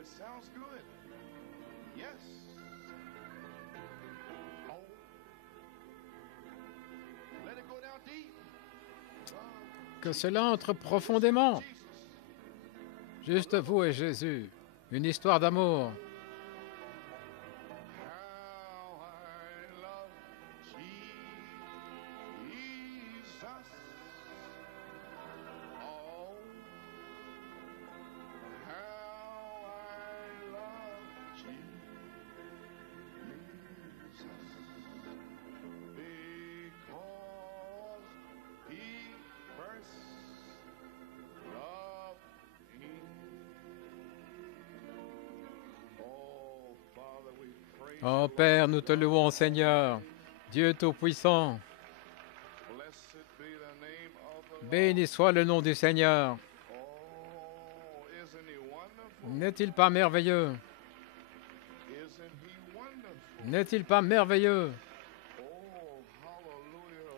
It sounds good. Yes. Oh. Let it go down deep. Que cela entre profondément. Juste vous et Jésus. Une histoire d'amour. How I love Jesus. Oh. How I love Jesus. Because he first loved me. Oh, Father, we praise Oh you. Père, nous te louons, Seigneur, Dieu Tout-Puissant. Blessed be the name of the Lord. Béni soit le nom du Seigneur. Oh, isn't he wonderful? N'est-il pas merveilleux? Isn't he wonderful? N'est-il pas merveilleux? Oh,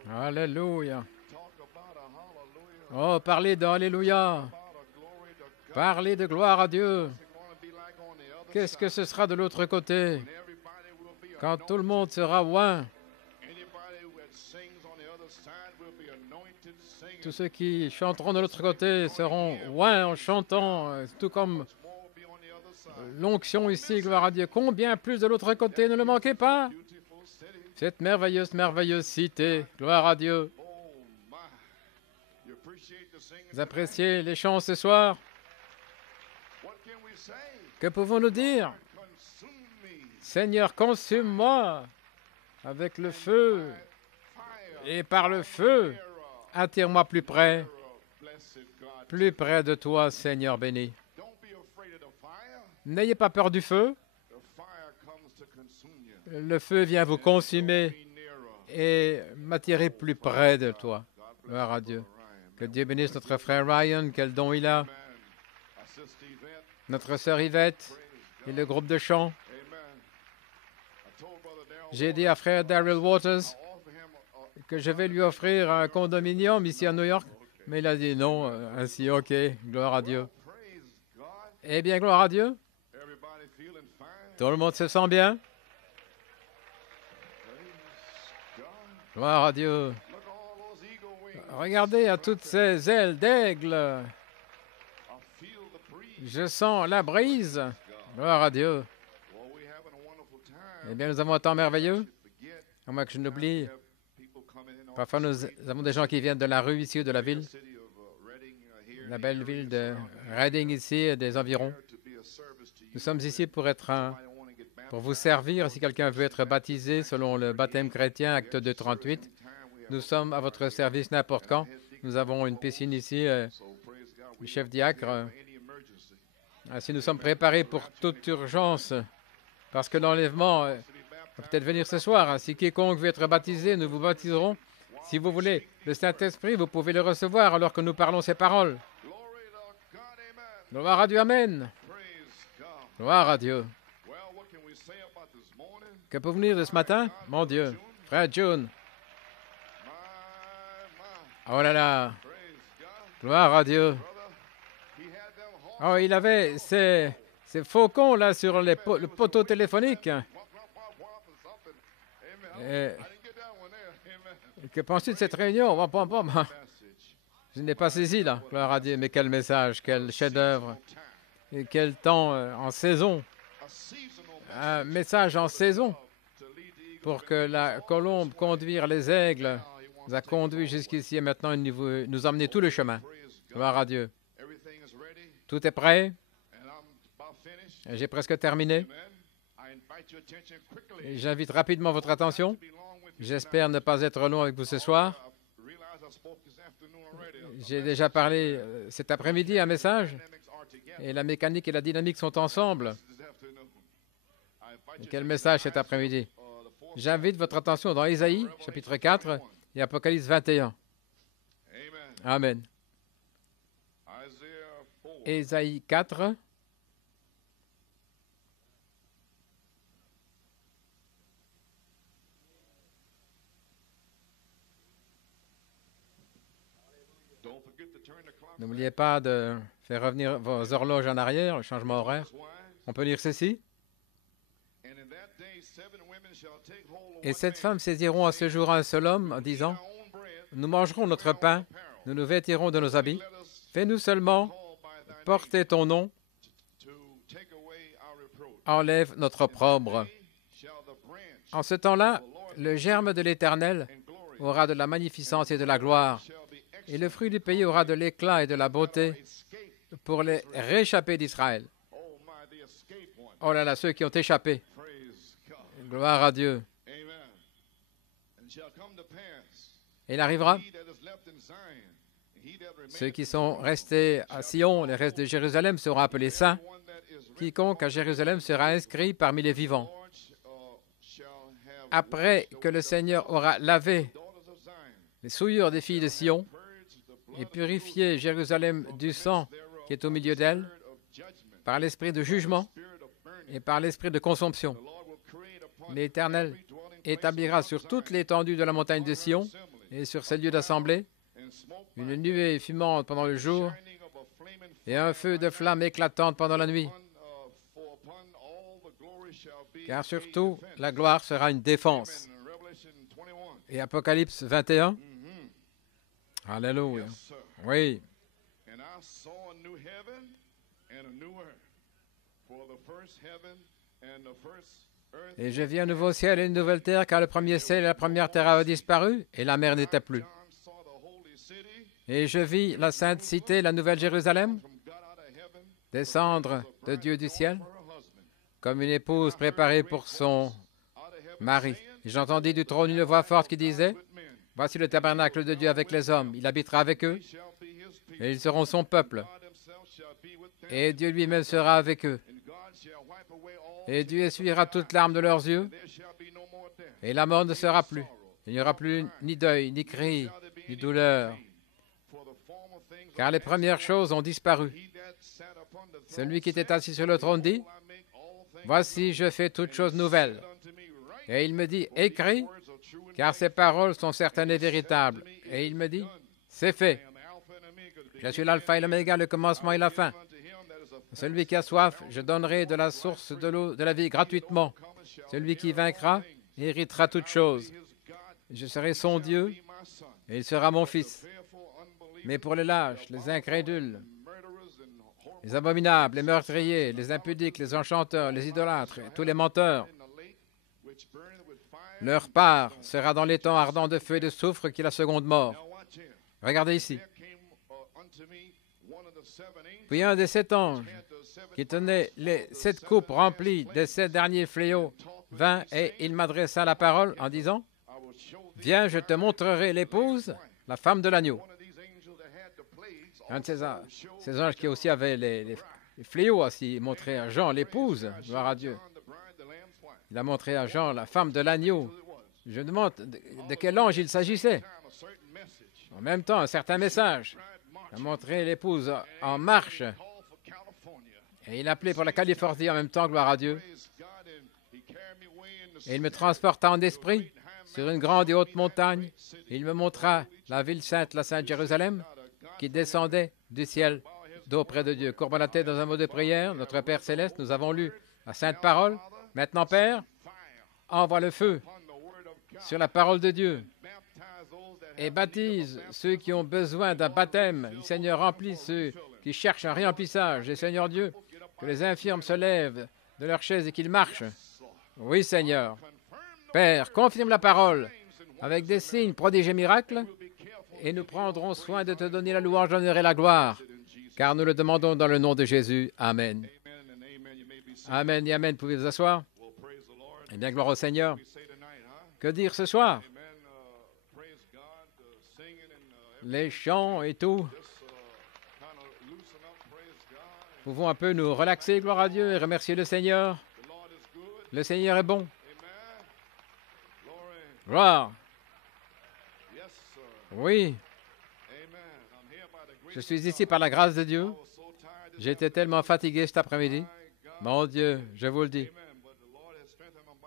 hallelujah. Alléluia. Talk about a hallelujah. Oh, parlez d'Alléluia. About a glory to God. Parlez de gloire à Dieu. What's it gonna be like on the other Qu'est-ce que side? ce sera de l'autre côté? When everybody will be Quand tout le anointed. monde sera oint, Anybody that sings on the other side will be anointed singing. tous ceux qui chanteront de l'autre côté seront oints en chantant, tout comme Much more will be on the other side. l'onction ici, gloire à Dieu. Combien plus de l'autre côté, ne le manquez pas. Beautiful city. Cette merveilleuse cité, gloire à Dieu. Oh my. You appreciate the singing. Vous appréciez les chants ce soir? What can we say? Que pouvons-nous dire? Consume me. Seigneur, consume-moi avec le feu, Fire. et par le feu, attire-moi plus près Blessed God. de toi, Seigneur béni. Don't be afraid of the fire. N'ayez pas peur du feu. The fire comes to consume you. Le feu vient vous consumer Be nearer. et m'attirer plus près de toi. God bless Gloire à Dieu. Ryan. Que Dieu bénisse notre frère Ryan, quel don il a, Amen. Our sister Yvette. notre sœur Yvette et le groupe de chant. Amen. I told Brother Darrell J'ai dit à frère Daryl Waters I'll offer him que je vais lui offrir un condominium ici à New York, mais il a dit non, ainsi, ok, gloire à Dieu. praise God. Eh bien, gloire à Dieu, Everybody feeling fine. tout le monde se sent bien, Praise God. gloire à Dieu. Look at all those eagle wings. Regardez à toutes ces ailes d'aigle, I feel the breeze. je sens la brise, gloire à Dieu. Well, we having a wonderful time. Eh bien, nous avons un temps merveilleux, Forget. à moins que je n'oublie. Have people coming in off Parfois, nous avons des gens qui viennent de la rue ici ou de la ville, the city of Reading here. la belle ville de Reading ici et des environs. To be a service to you. Nous sommes ici pour être I don't want to get baptized. pour vous servir. Si quelqu'un veut être baptisé selon le baptême chrétien, acte 238, Time we have. nous sommes à votre service n'importe quand. Nous avons une piscine ici, So praise God. le We chef diacre. any emergency. Ainsi, nous sommes préparés pour toute urgence, parce que l'enlèvement va peut-être venir ce soir. Si quiconque veut être baptisé, nous vous baptiserons. Si vous voulez le Saint-Esprit, vous pouvez le recevoir alors que nous parlons ces paroles. Glory to God. Amen. Gloire à Dieu, Amen. Praise God. Gloire à Dieu. Well, what can we say about this morning? Que peut venir de ce matin? Mon Dieu. Frère June. My, Oh là là. praise God. Gloire à Dieu. Brother, he had them horses. Oh, il avait ces faucons là sur le poteau téléphonique. Whop, whop, whop, whop, and something. Amen. Eh, I didn't get that one there. Amen. que penses-tu de cette réunion? Wam, wam, wam. Message. Je n'ai pas saisi là. Gloire à Dieu. Mais quel message, quel chef-d'œuvre. Time. Et quel temps en saison. A seasonal Un message en saison to lead the eagle. pour que la colombe conduire les aigles nous a conduit jusqu'ici et maintenant il veut nous emmener tout le chemin. Praise God. Gloire à Dieu. Everything is ready, Tout est prêt. and I'm about finished. J'ai presque terminé. Amen. I invite your attention quickly. Et j'invite rapidement votre attention. To be long with you J'espère ne pas être long avec vous ce soir. I realize I spoke this afternoon already. J'ai déjà parlé cet après-midi un message. Dynamics are together Et la mécanique et la dynamique sont ensemble. this afternoon. I invite Et you quel to message cet après-midi? the fourth J'invite votre attention dans Ésaïe, chapitre 4, et Apocalypse 21. Amen. Amen. Isaiah 4. Ésaïe 4. Don't forget to turn the clock N'oubliez pas de faire revenir vos horloges en arrière, le changement horaire. back. On peut lire ceci. And in that day, 7 women shall take hold of Et one 7 man, femmes saisiront à ce jour un seul homme en disant, our own bread, nous mangerons notre pain, nous nous vêtirons de nos habits. let us Fais-nous seulement call by thy porter ton nom, name to take away our reproach. enlève notre opprobre. Shall the branch En ce temps-là, le germe de l'Éternel and glory aura de la magnificence et de la gloire, shall be et le fruit du pays aura de l'éclat et de la beauté escape. pour les réchappés d'Israël. Oh my, the escape one. Oh là là, ceux qui ont échappé. Praise God. Gloire à Dieu. Amen. And it shall come to pass, Et il arrivera, he that is left in Zion, and he that remaineth ceux qui sont restés à Sion, les restes de Jérusalem seront appelés saints. one that is written, Quiconque à Jérusalem sera inscrit parmi les vivants. Lord shall have Après que le Seigneur aura lavé daughters of Zion, les souillures des filles de Sion purged the blood et purifié Jérusalem du sang qui est au milieu d'elle of judgment, par l'esprit de jugement spirit of burning. et par l'esprit de consomption. The Lord will create upon L'Éternel every dwelling place établira sur toute l'étendue de la montagne de Sion assembly, et sur ses lieux d'assemblée and smoke une nuée fumante pendant le jour shining of a flaming et un feu de flamme éclatante pendant la nuit. for upon all the glory shall be Car a surtout, defense. la gloire sera une défense. And Revelation 21. Et Apocalypse 21. Mhm. Alléluia. Yes, sir. Oui. And I saw a new heaven and a new earth. For the first heaven and the first earth. Et je vis un nouveau ciel et une nouvelle terre, car le premier ciel et la première terre avaient disparu, et la mer n'était plus. John saw the holy city Et je vis la sainte cité, la nouvelle Jérusalem, from God out of heaven, descendre de Dieu du ciel, for her husband. comme une épouse préparée pour son Out of heaven mari. saying, Et j'entendis du trône une voix forte qui disait, with men. voici le tabernacle de Dieu avec les hommes, il habitera avec eux, They shall be his people. et ils seront son peuple, God himself shall be with them. et Dieu lui-même sera avec eux. And God shall wipe away all Et Dieu essuiera toute larme de leurs yeux, there shall be no more death. et la mort ne sera plus. Il n'y aura plus ni deuil, ni cri, ni douleur, For the former things car les premières choses ont disparu. he that sat upon the throne Celui qui était assis sur le trône dit, I make all things voici, je fais toutes choses nouvelles. unto me right. Et il me dit, écris, Words are true and car ces paroles sont certaines et véritables. Et il me dit, c'est fait. I am Alpha and Omega, the Je suis l'alpha et l'oméga, le commencement et la fin. unto him that is a Celui qui a soif, je donnerai de la source de l'eau de la vie gratuitement. Celui qui vaincra héritera toutes choses. his God, Je serai son Dieu be my son. et il sera mon fils. Fearful unbelievers, Mais pour les lâches, les incrédules, murderers and horrible les abominables, les meurtriers, les impudiques, les enchanteurs, les idolâtres, et tous les menteurs, in the lake, which burneth with fire. leur part sera dans l'étang ardent de feu et de soufre qui est la seconde mort. Now watch here. Regardez ici. There came unto me one of the 7 angels Puis un des 7 anges had the 7 qui tenait les 7 coupes remplies des 7 derniers fléaux vint et il m'adressa la parole en disant, I will show thee viens, je te montrerai l'épouse, la femme de l'agneau. one of these angels that had the plagues Un de also showed ces anges qui aussi avait les fléaux, ainsi montré à Jean l'épouse, gloire à Dieu. John the bride, the lamb's wife. Il a montré à Jean la femme de l'agneau. It was. Je me demande de quel ange il s'agissait. Time a certain message. En même temps, un certain message. Bride Il a marching. montré l'épouse en marche Call for California. et il appelait pour la Californie en même temps, gloire à Dieu. Praise God, and he carried me away in the Et il me transporta en esprit sur une grande et haute montagne. Et il me montra la ville sainte, la sainte Jérusalem, qui descendait du ciel d'auprès de Dieu. Courbons la tête dans un mot de prière. Notre Père céleste, nous avons lu la sainte parole. Maintenant, Père, fire envoie le feu upon the word of God. sur la parole de Dieu Baptize those that et have baptise ceux qui ont besoin d'un baptême. Seigneur, remplis ceux qui cherchent un réemplissage. Et Seigneur Dieu, que les infirmes se lèvent de leur chaise et qu'ils marchent. Oui, Seigneur. Père, confirme la parole avec des signes, prodiges et miracles, et nous prendrons soin de te donner la louange, l'honneur et la gloire, car nous le demandons dans le nom de Jésus. Amen. Amen and amen. You may be seated. Amen et Amen. Pouvez vous asseoir? Well, praise the Lord. Eh bien, gloire au Seigneur. We say tonight, huh? Que dire ce soir? Amen. Praise God. Singing and Les chants et tout. just kind of loosen up. Praise God. Pouvons un peu nous relaxer, gloire à Dieu, et remercier le Seigneur. The Lord is good. Le Seigneur est bon. Amen. Glory. Gloire. Yes, Oui, je suis ici par la grâce de Dieu. J'étais tellement fatigué cet après-midi. Mon Dieu, je vous le dis.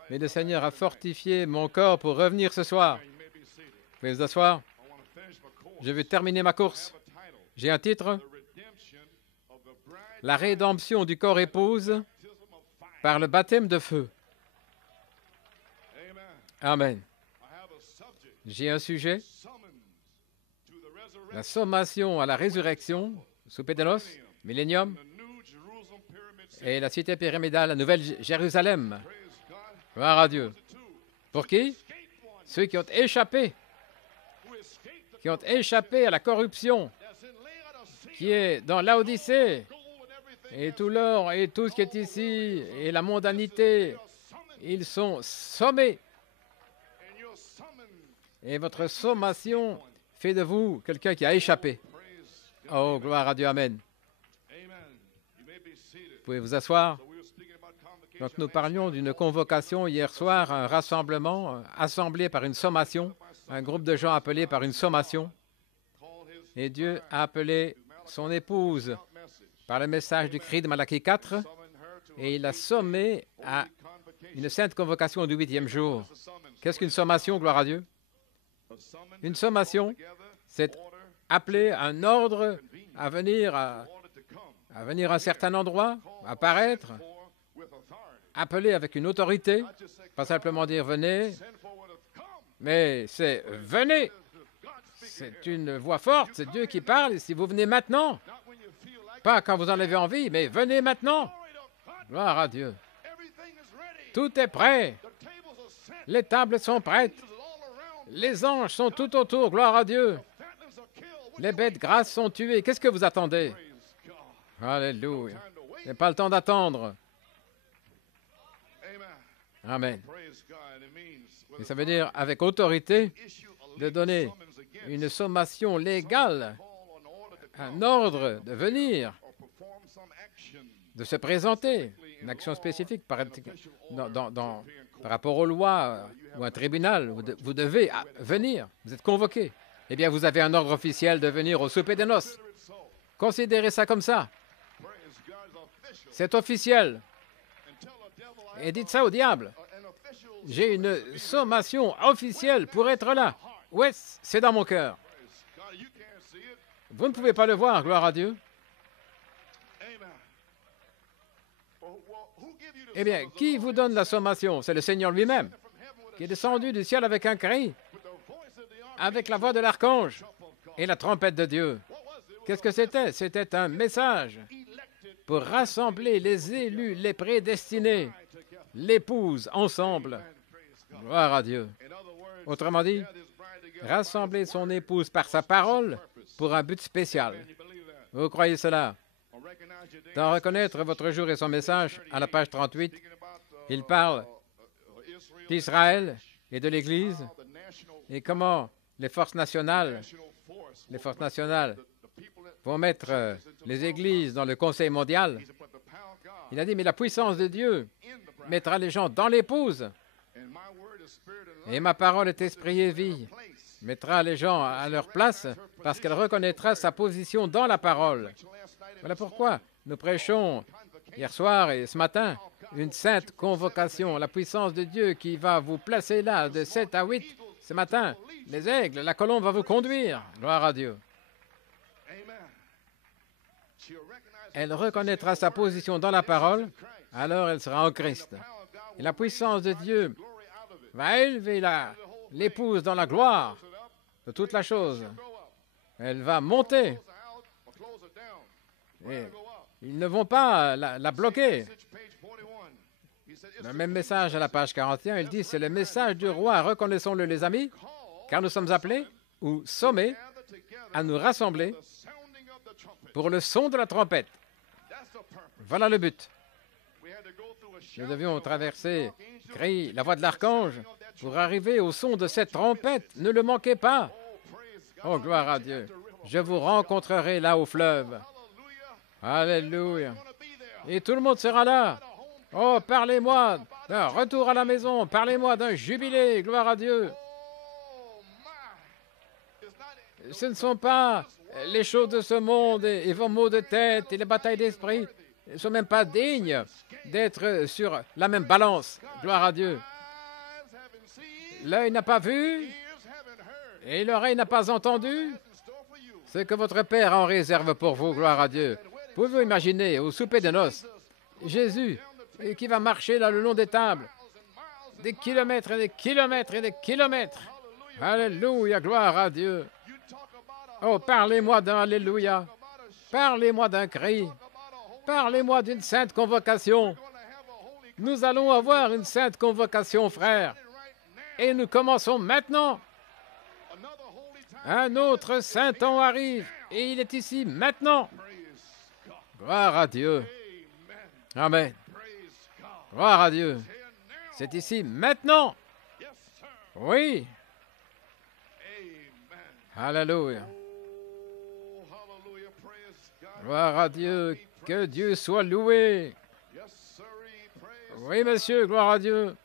Mais le Seigneur a fortifié mon corps pour revenir ce soir. Vous pouvez vous asseoir. Je vais terminer ma course. J'ai un titre. La rédemption du corps épouse par le baptême de feu. Amen. J'ai un sujet. La sommation à la résurrection, souper de noces, millénium, et la cité pyramidale, la nouvelle Jérusalem. Gloire à Dieu. Pour qui? Ceux qui ont échappé à la corruption qui est dans l'Odyssée, et tout l'or et tout ce qui est ici, et la mondanité, ils sont sommés. Et votre sommation fait de vous quelqu'un qui a échappé. Oh, gloire à Dieu, Amen. Vous pouvez vous asseoir. Donc, nous parlions d'une convocation hier soir, un rassemblement assemblé par une sommation, un groupe de gens appelés par une sommation. Et Dieu a appelé son épouse par le message du cri de Malachie 4, et il l'a sommé à une sainte convocation du 8e jour. Qu'est-ce qu'une sommation, gloire à Dieu? Une sommation, c'est appeler un ordre à venir à un certain endroit, à paraître, appeler avec une autorité, pas simplement dire venez, mais c'est venez. C'est une voix forte, c'est Dieu qui parle, et si vous venez maintenant, pas quand vous en avez envie, mais venez maintenant. Gloire à Dieu. Tout est prêt. Les tables sont prêtes. Les anges sont tout autour, gloire à Dieu. Les bêtes grasses sont tuées. Qu'est-ce que vous attendez? Alléluia. Il n'y a pas le temps d'attendre. Amen. Et ça veut dire, avec autorité, de donner une sommation légale, un ordre de venir, de se présenter, une action spécifique par rapport aux lois ou un tribunal. Vous devez venir, vous êtes convoqué. Eh bien, vous avez un ordre officiel de venir au souper des noces. Considérez ça comme ça. C'est officiel. Et dites ça au diable. J'ai une sommation officielle pour être là. Oui, c'est dans mon cœur. Vous ne pouvez pas le voir, gloire à Dieu. Eh bien, qui vous donne la sommation? C'est le Seigneur lui-même, qui est descendu du ciel avec un cri, avec la voix de l'archange et la trompette de Dieu. Qu'est-ce que c'était? C'était un message pour rassembler les élus, les prédestinés, l'épouse ensemble. Gloire à Dieu. Autrement dit, rassembler son épouse par sa parole pour un but spécial. Vous croyez cela? Dans Reconnaître votre jour et son message, à la page 38, il parle d'Israël et de l'Église et comment les forces nationales vont mettre les églises dans le Conseil mondial. Il a dit, mais la puissance de Dieu mettra les gens dans l'épouse. Et ma parole est esprit et vie. Mettra les gens à leur place parce qu'elle reconnaîtra sa position dans la parole. Voilà pourquoi nous prêchons hier soir et ce matin une sainte convocation, la puissance de Dieu qui va vous placer là de 7 à 8 ce matin. Les aigles, la colombe va vous conduire. Gloire à Dieu. Elle reconnaîtra sa position dans la parole, alors elle sera en Christ. Et la puissance de Dieu va élever l'épouse dans la gloire de toute la chose. Elle va monter. Et ils ne vont pas la bloquer. Le même message à la page 41, il dit, c'est le message du roi, reconnaissons-le les amis, car nous sommes appelés ou sommés à nous rassembler pour le son de la trompette. Voilà le but. Nous devions traverser, crier la voix de l'archange pour arriver au son de cette trompette. Ne le manquez pas. Oh, gloire à Dieu. Je vous rencontrerai là au fleuve. Alléluia. Et tout le monde sera là. Oh, parlez-moi d'un retour à la maison. Parlez-moi d'un jubilé. Gloire à Dieu. Ce ne sont pas les choses de ce monde et vos maux de tête et les batailles d'esprit ne sont même pas dignes d'être sur la même balance. Gloire à Dieu. L'œil n'a pas vu et l'oreille n'a pas entendu ce que votre Père en réserve pour vous. Gloire à Dieu. Pouvez-vous imaginer au souper de noces, Jésus qui va marcher là le long des tables, des kilomètres et des kilomètres et des kilomètres. Alléluia, gloire à Dieu. Oh, parlez-moi d'un Alléluia. Parlez-moi d'un cri. Parlez-moi d'une sainte convocation. Nous allons avoir une sainte convocation, frères. Et nous commençons maintenant. Un autre saint temps arrive. Et il est ici maintenant. Gloire à Dieu. Amen. Gloire à Dieu. C'est ici maintenant. Oui. Alléluia. Gloire à Dieu. Que Dieu soit loué. Oui, monsieur, gloire à Dieu.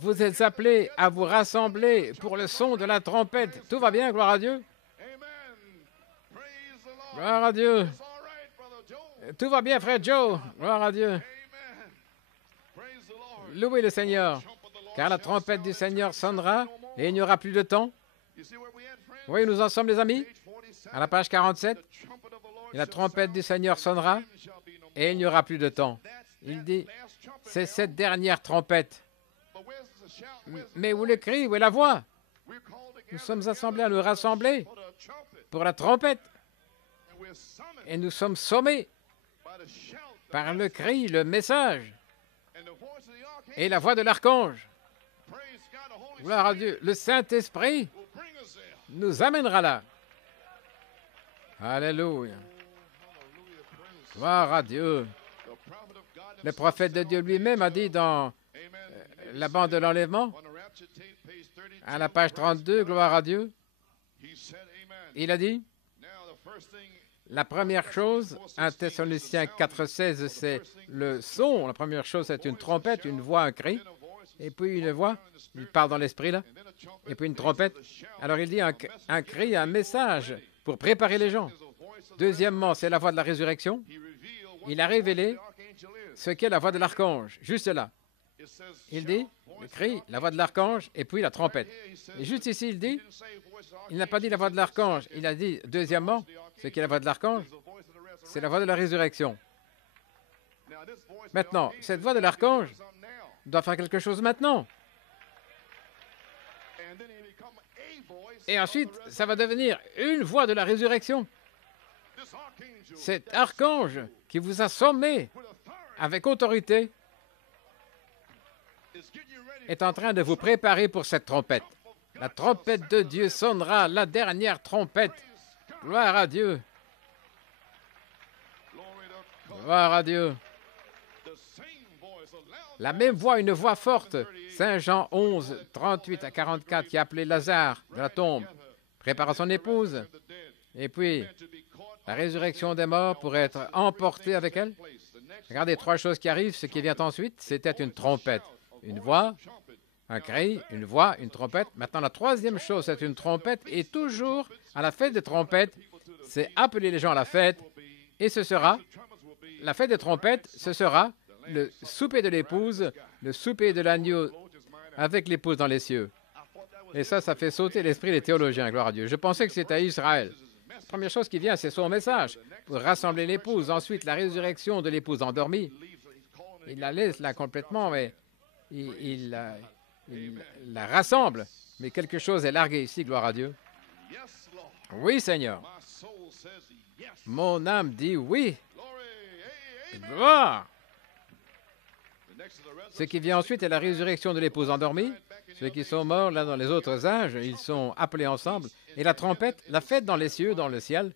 Vous êtes appelés à vous rassembler pour le son de la trompette. Tout va bien, gloire à Dieu. Gloire à Dieu. Tout va bien, frère Joe. Gloire à Dieu. Louez le Seigneur, car la trompette du Seigneur sonnera et il n'y aura plus de temps. Oui, nous en sommes, les amis, à la page 47. Et la trompette du Seigneur sonnera et il n'y aura plus de temps. Il dit, c'est cette dernière trompette. Mais où le cri, où est la voix? Nous sommes assemblés à nous rassembler pour la trompette. Et nous sommes sommés par le cri, le message et la voix de l'archange. Gloire à Dieu. Le Saint-Esprit nous amènera là. Alléluia. Gloire à Dieu. Le prophète de Dieu lui-même a dit dans la bande de l'enlèvement, à la page 32, gloire à Dieu, il a dit, la première chose, 1 Thessaloniciens 4,16, c'est le son. La première chose, c'est une trompette, une voix, un cri. Et puis une voix, il parle dans l'esprit là. Et puis une trompette. Alors il dit un cri, un message pour préparer les gens. Deuxièmement, c'est la voix de la résurrection. Il a révélé ce qu'est la voix de l'archange, juste là. Il dit, le cri, la voix de l'archange, et puis la trompette. Et juste ici, il dit, il n'a pas dit la voix de l'archange, il a dit, deuxièmement, ce qu'est la voix de l'archange, c'est la voix de la résurrection. Maintenant, cette voix de l'archange doit faire quelque chose maintenant. Et ensuite, ça va devenir une voix de la résurrection. Cet archange qui vous a sommé avec autorité est en train de vous préparer pour cette trompette. La trompette de Dieu sonnera, la dernière trompette. Gloire à Dieu. Gloire à Dieu. La même voix, une voix forte. Saint Jean 11, 38 à 44, qui a appelé Lazare de la tombe, prépare son épouse. Et puis, la résurrection des morts pour être emportée avec elle. Regardez, trois choses qui arrivent. Ce qui vient ensuite, c'était une trompette. Une voix, un cri, une voix, une trompette. Maintenant, la troisième chose, c'est une trompette. Et toujours, à la fête des trompettes, c'est appeler les gens à la fête. Et ce sera, la fête des trompettes, ce sera le souper de l'épouse, le souper de l'agneau avec l'épouse dans les cieux. Et ça fait sauter l'esprit des théologiens, gloire à Dieu. Je pensais que c'était à Israël. La première chose qui vient, c'est son message pour rassembler l'épouse. Ensuite, la résurrection de l'épouse endormie. Il la laisse là complètement, mais il la rassemble. Mais quelque chose est largué ici, gloire à Dieu. Oui, Seigneur. Mon âme dit oui. Gloire. Ce qui vient ensuite est la résurrection de l'épouse endormie. Ceux qui sont morts là dans les autres âges, ils sont appelés ensemble. Et la trompette, la fête dans les cieux, dans le ciel,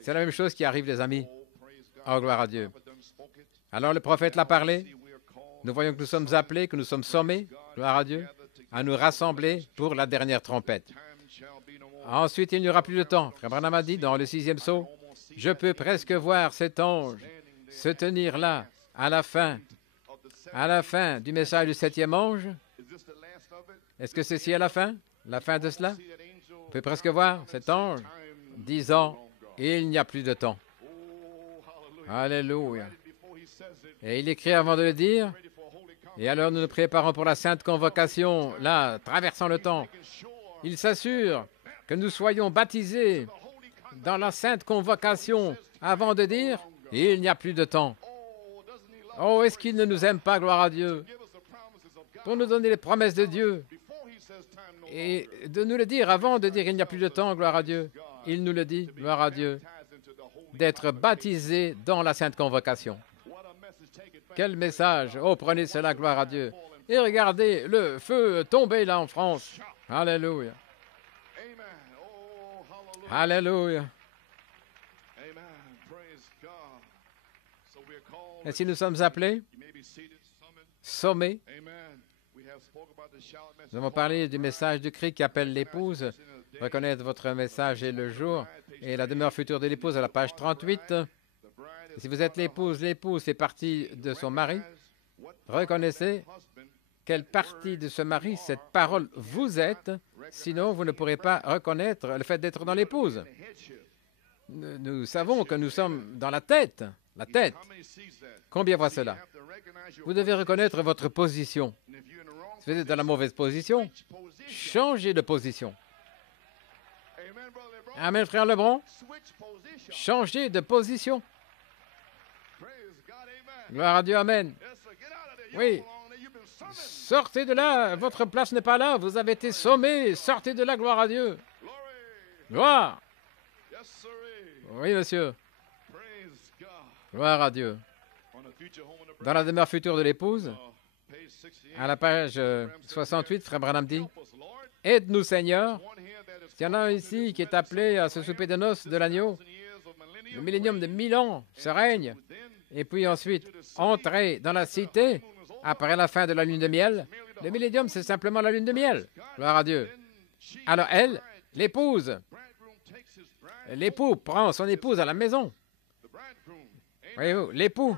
c'est la même chose qui arrive, les amis. Oh, gloire à Dieu. Alors le prophète l'a parlé. Nous voyons que nous sommes appelés, que nous sommes sommés, gloire à Dieu, à nous rassembler pour la dernière trompette. Ensuite, il n'y aura plus de temps. Frère Branham a dit dans le 6e sceau, je peux presque voir cet ange se tenir là à la fin du message du 7e ange. Est-ce que ceci est la fin de cela? Vous pouvez presque voir cet ange disant, il n'y a plus de temps. Alléluia. Et il écrit avant de le dire, et alors nous nous préparons pour la sainte convocation, là, traversant le temps. Il s'assure que nous soyons baptisés dans la sainte convocation avant de dire, il n'y a plus de temps. Oh, est-ce qu'il ne nous aime pas, gloire à Dieu, pour nous donner les promesses de Dieu et de nous le dire avant de dire il n'y a plus de temps, gloire à Dieu. Il nous le dit, gloire à Dieu, d'être baptisés dans la sainte convocation. Quel message! Oh, prenez cela, gloire à Dieu. Et regardez le feu tomber là en France. Alléluia. Alléluia. Et si nous sommes appelés, sommés, nous avons parlé du message du cri qui appelle l'épouse, reconnaître votre message et le jour, et la demeure future de l'épouse à la page 38. Et si vous êtes l'épouse fait partie de son mari, reconnaissez quelle partie de ce mari, cette parole, vous êtes, sinon vous ne pourrez pas reconnaître le fait d'être dans l'épouse. Nous savons que nous sommes dans la tête. La tête. Combien voit cela? Vous devez reconnaître votre position. Si vous êtes dans la mauvaise position, changez de position. Amen, frère Lebron. Changez de position. Gloire à Dieu, amen. Oui. Sortez de là, votre place n'est pas là, vous avez été sommé, sortez de là, gloire à Dieu. Gloire. Oui, monsieur. Gloire à Dieu. Dans la demeure future de l'épouse, à la page 68, frère Branham dit, « Aide-nous, Seigneur. » Il y en a un ici qui est appelé à ce souper de noces de l'agneau. Le millénium de 1000 ans, ce règne. Et puis ensuite, entrer dans la cité après la fin de la lune de miel. Le millénium, c'est simplement la lune de miel. Gloire à Dieu. Alors elle, l'épouse, l'époux prend son épouse à la maison. Voyez-vous, l'époux,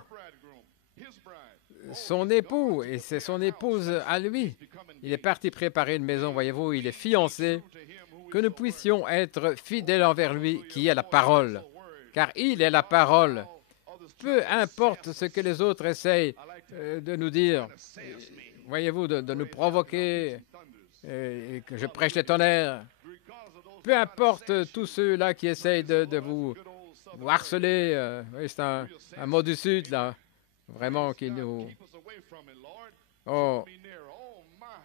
son époux, et c'est son épouse à lui. Il est parti préparer une maison, voyez-vous, il est fiancé. Que nous puissions être fidèles envers lui, qui est la parole. Car il est la parole. Peu importe ce que les autres essayent de nous dire, voyez-vous, de nous provoquer, et que je prêche les tonnerres. Peu importe tous ceux-là qui essayent de vous harceler, c'est un mot du Sud, là, vraiment qui nous... Oh,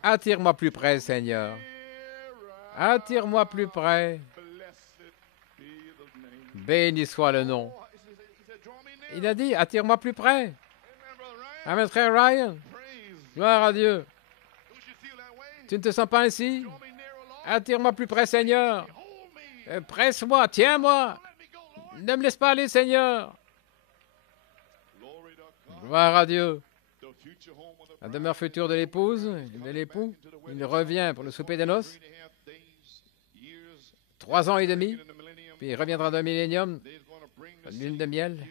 attire-moi plus près, Seigneur. Attire-moi plus près. Béni soit le nom. Il a dit, attire-moi plus près. Amen, frère Ryan. Gloire à Dieu. Tu ne te sens pas ainsi? Attire-moi plus près, Seigneur. Presse-moi, tiens-moi. Ne me laisse pas aller, Seigneur. Gloire à Dieu. La demeure future de l'épouse, de l'époux, il revient pour le souper des noces. 3 ans et demi, puis il reviendra d'un millénium, la lune de miel.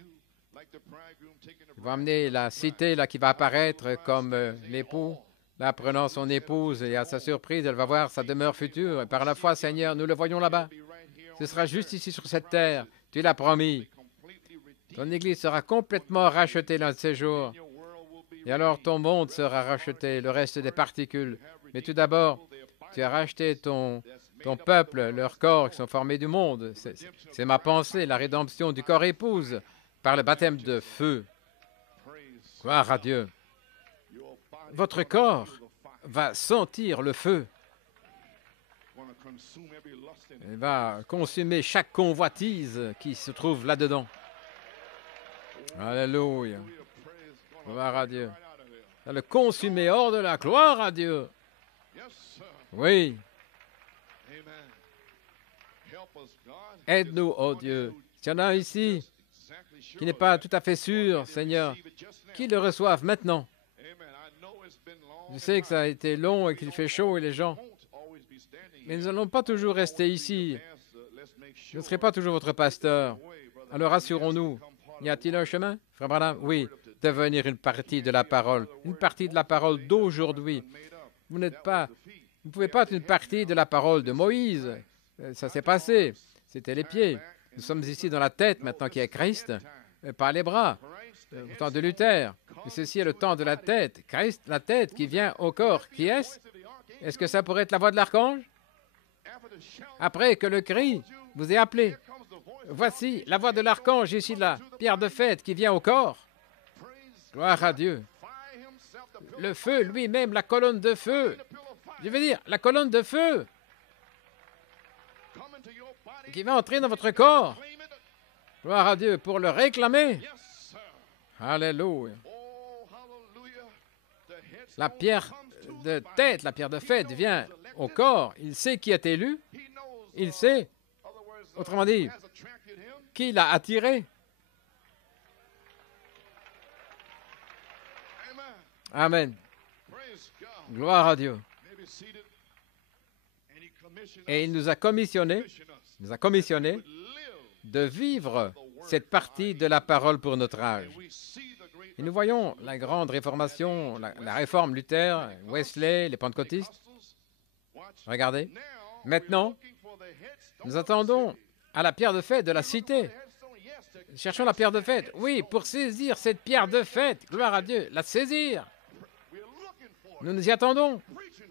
Il va amener la cité là, qui va apparaître comme l'époux, là prenant son épouse, et à sa surprise, elle va voir sa demeure future. Et par la foi, Seigneur, nous le voyons là-bas. Ce sera juste ici sur cette terre. Tu l'as promis. Ton Église sera complètement rachetée dans ces jours. Et alors ton monde sera racheté, le reste des particules. Mais tout d'abord, tu as racheté ton peuple, leurs corps qui sont formés du monde. C'est ma pensée, la rédemption du corps épouse par le baptême de feu. Gloire à Dieu. Votre corps va sentir le feu. Il va consumer chaque convoitise qui se trouve là-dedans. Alléluia. Gloire à Dieu. Va le consumer hors de la gloire à Dieu. Oui. Aide-nous, oh Dieu. S'il y en a ici qui n'est pas tout à fait sûr, Seigneur, qu'ils le reçoivent maintenant. Je sais que ça a été long et qu'il fait chaud et les gens. Mais nous n'allons pas toujours rester ici. Je ne serai pas toujours votre pasteur. Alors assurons-nous. Y a-t-il un chemin, Frère Branham? Oui, devenir une partie de la parole. Une partie de la parole d'aujourd'hui. Vous ne pouvez pas être une partie de la parole de Moïse. Ça s'est passé. C'était les pieds. Nous sommes ici dans la tête maintenant qui est Christ, pas les bras. Au temps de Luther. Et ceci est le temps de la tête. Christ, la tête qui vient au corps. Qui est-ce? Est-ce que ça pourrait être la voix de l'archange? Après que le cri vous ait appelé. Voici la voix de l'archange ici de la pierre de fête qui vient au corps. Gloire à Dieu. Le feu lui-même, la colonne de feu. Je veux dire, la colonne de feu qui va entrer dans votre corps. Gloire à Dieu pour le réclamer. Alléluia. La pierre de tête, la pierre de fête vient au corps. Il sait qui est élu. Il sait, autrement dit, qui l'a attiré. Amen. Gloire à Dieu. Et il nous a commissionné de vivre cette partie de la parole pour notre âge. Et nous voyons la grande réformation, la réforme Luther, Wesley, les pentecôtistes. Regardez. Maintenant, nous attendons à la pierre de fête de la cité. Cherchons la pierre de fête. Oui, pour saisir cette pierre de fête, gloire à Dieu, la saisir. Nous nous y attendons.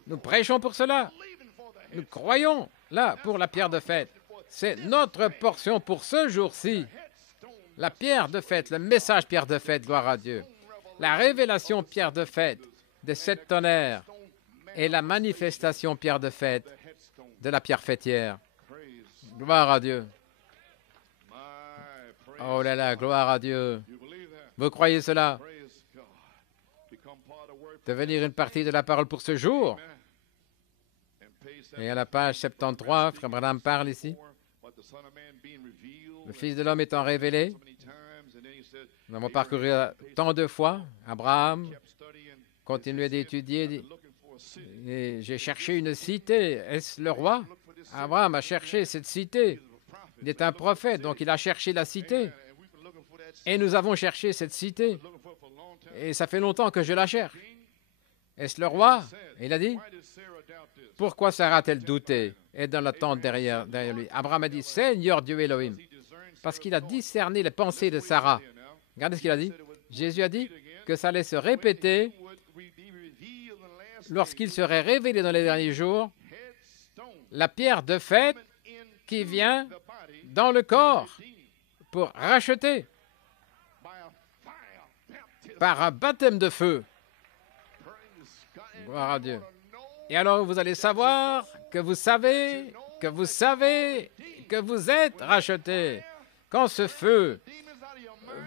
Nous prêchons pour cela. Nous croyons là pour la pierre de fête. C'est notre portion pour ce jour-ci. La pierre de fête, le message pierre de fête, gloire à Dieu. La révélation pierre de fête des 7 tonnerres et la manifestation pierre de fête de la pierre fêtière. Gloire à Dieu. Oh là là, gloire à Dieu. Vous croyez cela? Devenir une partie de la parole pour ce jour. Et à la page 73, Frère Branham parle ici. Le Fils de l'homme étant révélé. Nous avons parcouru tant de fois. Abraham continuait d'étudier. Et j'ai cherché une cité. Est-ce le roi? Abraham a cherché cette cité. Il est un prophète, donc il a cherché la cité. Et nous avons cherché cette cité. Et ça fait longtemps que je la cherche. Est-ce le roi? Et il a dit, pourquoi Sarah a-t-elle douté? Et dans la tente derrière lui. Abraham a dit, Seigneur Dieu Elohim. Parce qu'il a discerné les pensées de Sarah. Regardez ce qu'il a dit. Jésus a dit que ça allait se répéter lorsqu'il serait révélé dans les derniers jours la pierre de fête qui vient dans le corps pour racheter par un baptême de feu. Gloire à Dieu. Et alors vous allez savoir que vous savez, que vous savez, que vous êtes rachetés. Quand ce feu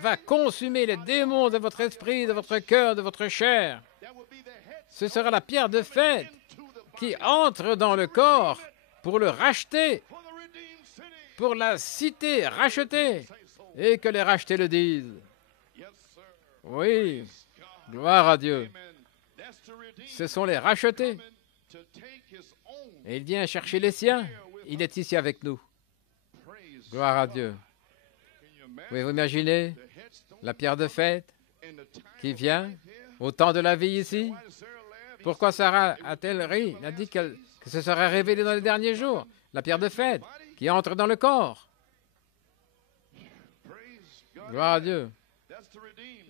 va consumer les démons de votre esprit, de votre cœur, de votre chair, ce sera la pierre de fête qui entre dans le corps pour le racheter, pour la cité rachetée, et que les rachetés le disent. Oui, gloire à Dieu. Ce sont les rachetés. Et il vient chercher les siens. Il est ici avec nous. Gloire à Dieu. Pouvez-vous imaginer la pierre de fête qui vient au temps de la vie ici? Pourquoi Sarah a-t-elle ri? Elle a dit que ce sera révélé dans les derniers jours. La pierre de fête qui entre dans le corps. Gloire à Dieu.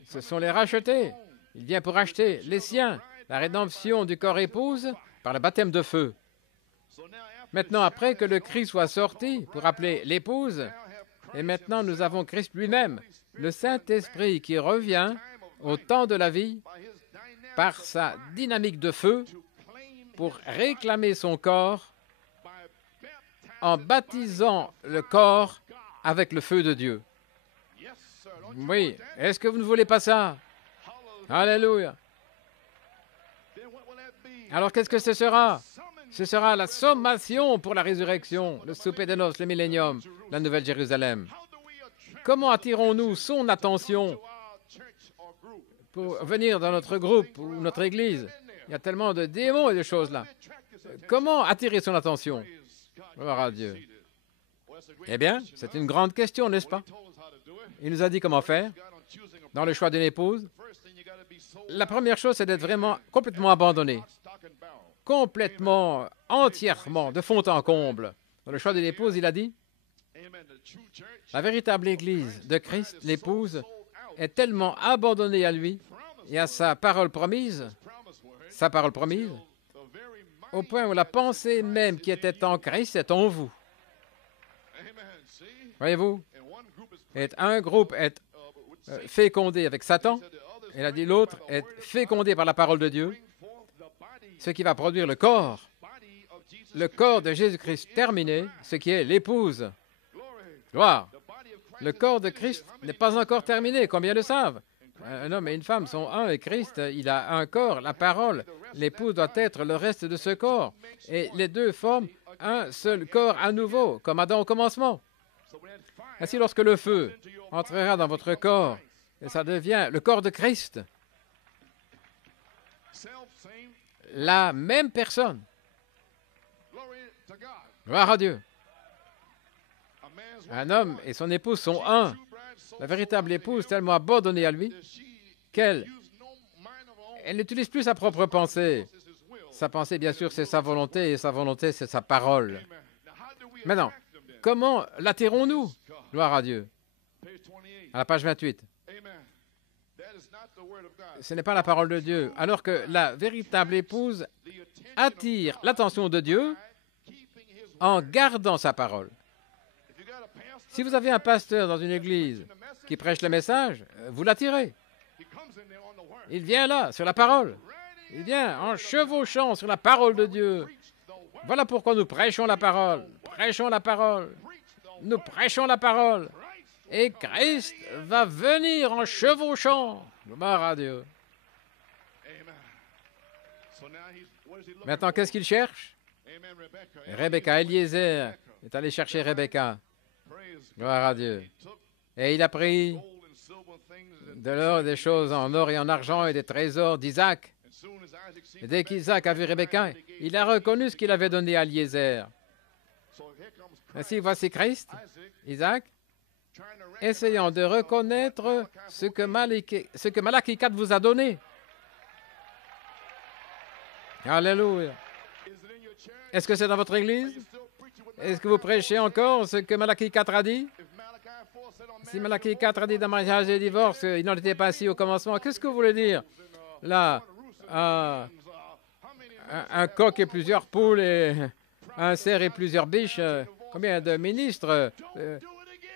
Ce sont les rachetés. Il vient pour racheter les siens. La rédemption du corps épouse par le baptême de feu. Maintenant, après que le Christ soit sorti pour appeler l'épouse, et maintenant nous avons Christ lui-même, le Saint-Esprit qui revient au temps de la vie par sa dynamique de feu pour réclamer son corps en baptisant le corps avec le feu de Dieu. Oui, est-ce que vous ne voulez pas ça? Alléluia. Alors qu'est-ce que ce sera? Ce sera la sommation pour la résurrection, le souper de noces, le millénium, la nouvelle Jérusalem. Comment attirons-nous son attention pour venir dans notre groupe ou notre église? Il y a tellement de démons et de choses là. Comment attirer son attention? Gloire à Dieu. Eh bien, c'est une grande question, n'est-ce pas? Il nous a dit comment faire dans le choix d'une épouse. La première chose, c'est d'être vraiment complètement abandonné. complètement, entièrement, de fond en comble. Dans le choix de l'épouse, il a dit, la véritable Église de Christ, l'épouse, est tellement abandonnée à lui et à sa parole promise, au point où la pensée même qui était en Christ est en vous. Voyez-vous, un groupe est fécondé avec Satan, il a dit l'autre est fécondé par la parole de Dieu, ce qui va produire le corps de Jésus-Christ terminé, ce qui est l'épouse. Gloire. Le corps de Christ n'est pas encore terminé, combien le savent? Un homme et une femme sont un et Christ, il a un corps, la parole. L'épouse doit être le reste de ce corps. Et les deux forment un seul corps à nouveau, comme Adam au commencement. Ainsi, lorsque le feu entrera dans votre corps, et ça devient le corps de Christ, la même personne. Gloire à Dieu. Un homme et son épouse sont un. La véritable épouse tellement abandonnée à lui qu'elle n'utilise plus sa propre pensée. Sa pensée, bien sûr, c'est sa volonté, et sa volonté, c'est sa parole. Maintenant, comment l'attirons-nous? Gloire à Dieu. À la page 28. Ce n'est pas la parole de Dieu. Alors que la véritable épouse attire l'attention de Dieu en gardant sa parole. Si vous avez un pasteur dans une église qui prêche le message, vous l'attirez. Il vient là, sur la parole. Il vient en chevauchant sur la parole de Dieu. Voilà pourquoi nous prêchons la parole. Prêchons la parole. Nous prêchons la parole. Et Christ va venir en chevauchant. Gloire à Dieu. Maintenant, qu'est-ce qu'il cherche? Rebecca, Eliezer est allé chercher Rebecca. Gloire à Dieu. Et il a pris de l'or, des choses en or et en argent et des trésors d'Isaac. Et dès qu'Isaac a vu Rebecca, il a reconnu ce qu'il avait donné à Eliezer. Ainsi, voici Christ, Isaac, essayant de reconnaître ce que Malachie 4 vous a donné. Alléluia. Est-ce que c'est dans votre église? Est-ce que vous prêchez encore ce que Malachie 4 a dit? Si Malachie 4 a dit dans mariage et divorce, il n'en était pas ainsi au commencement, qu'est-ce que vous voulez dire? Là, un coq et plusieurs poules, et un cerf et plusieurs biches, combien de ministres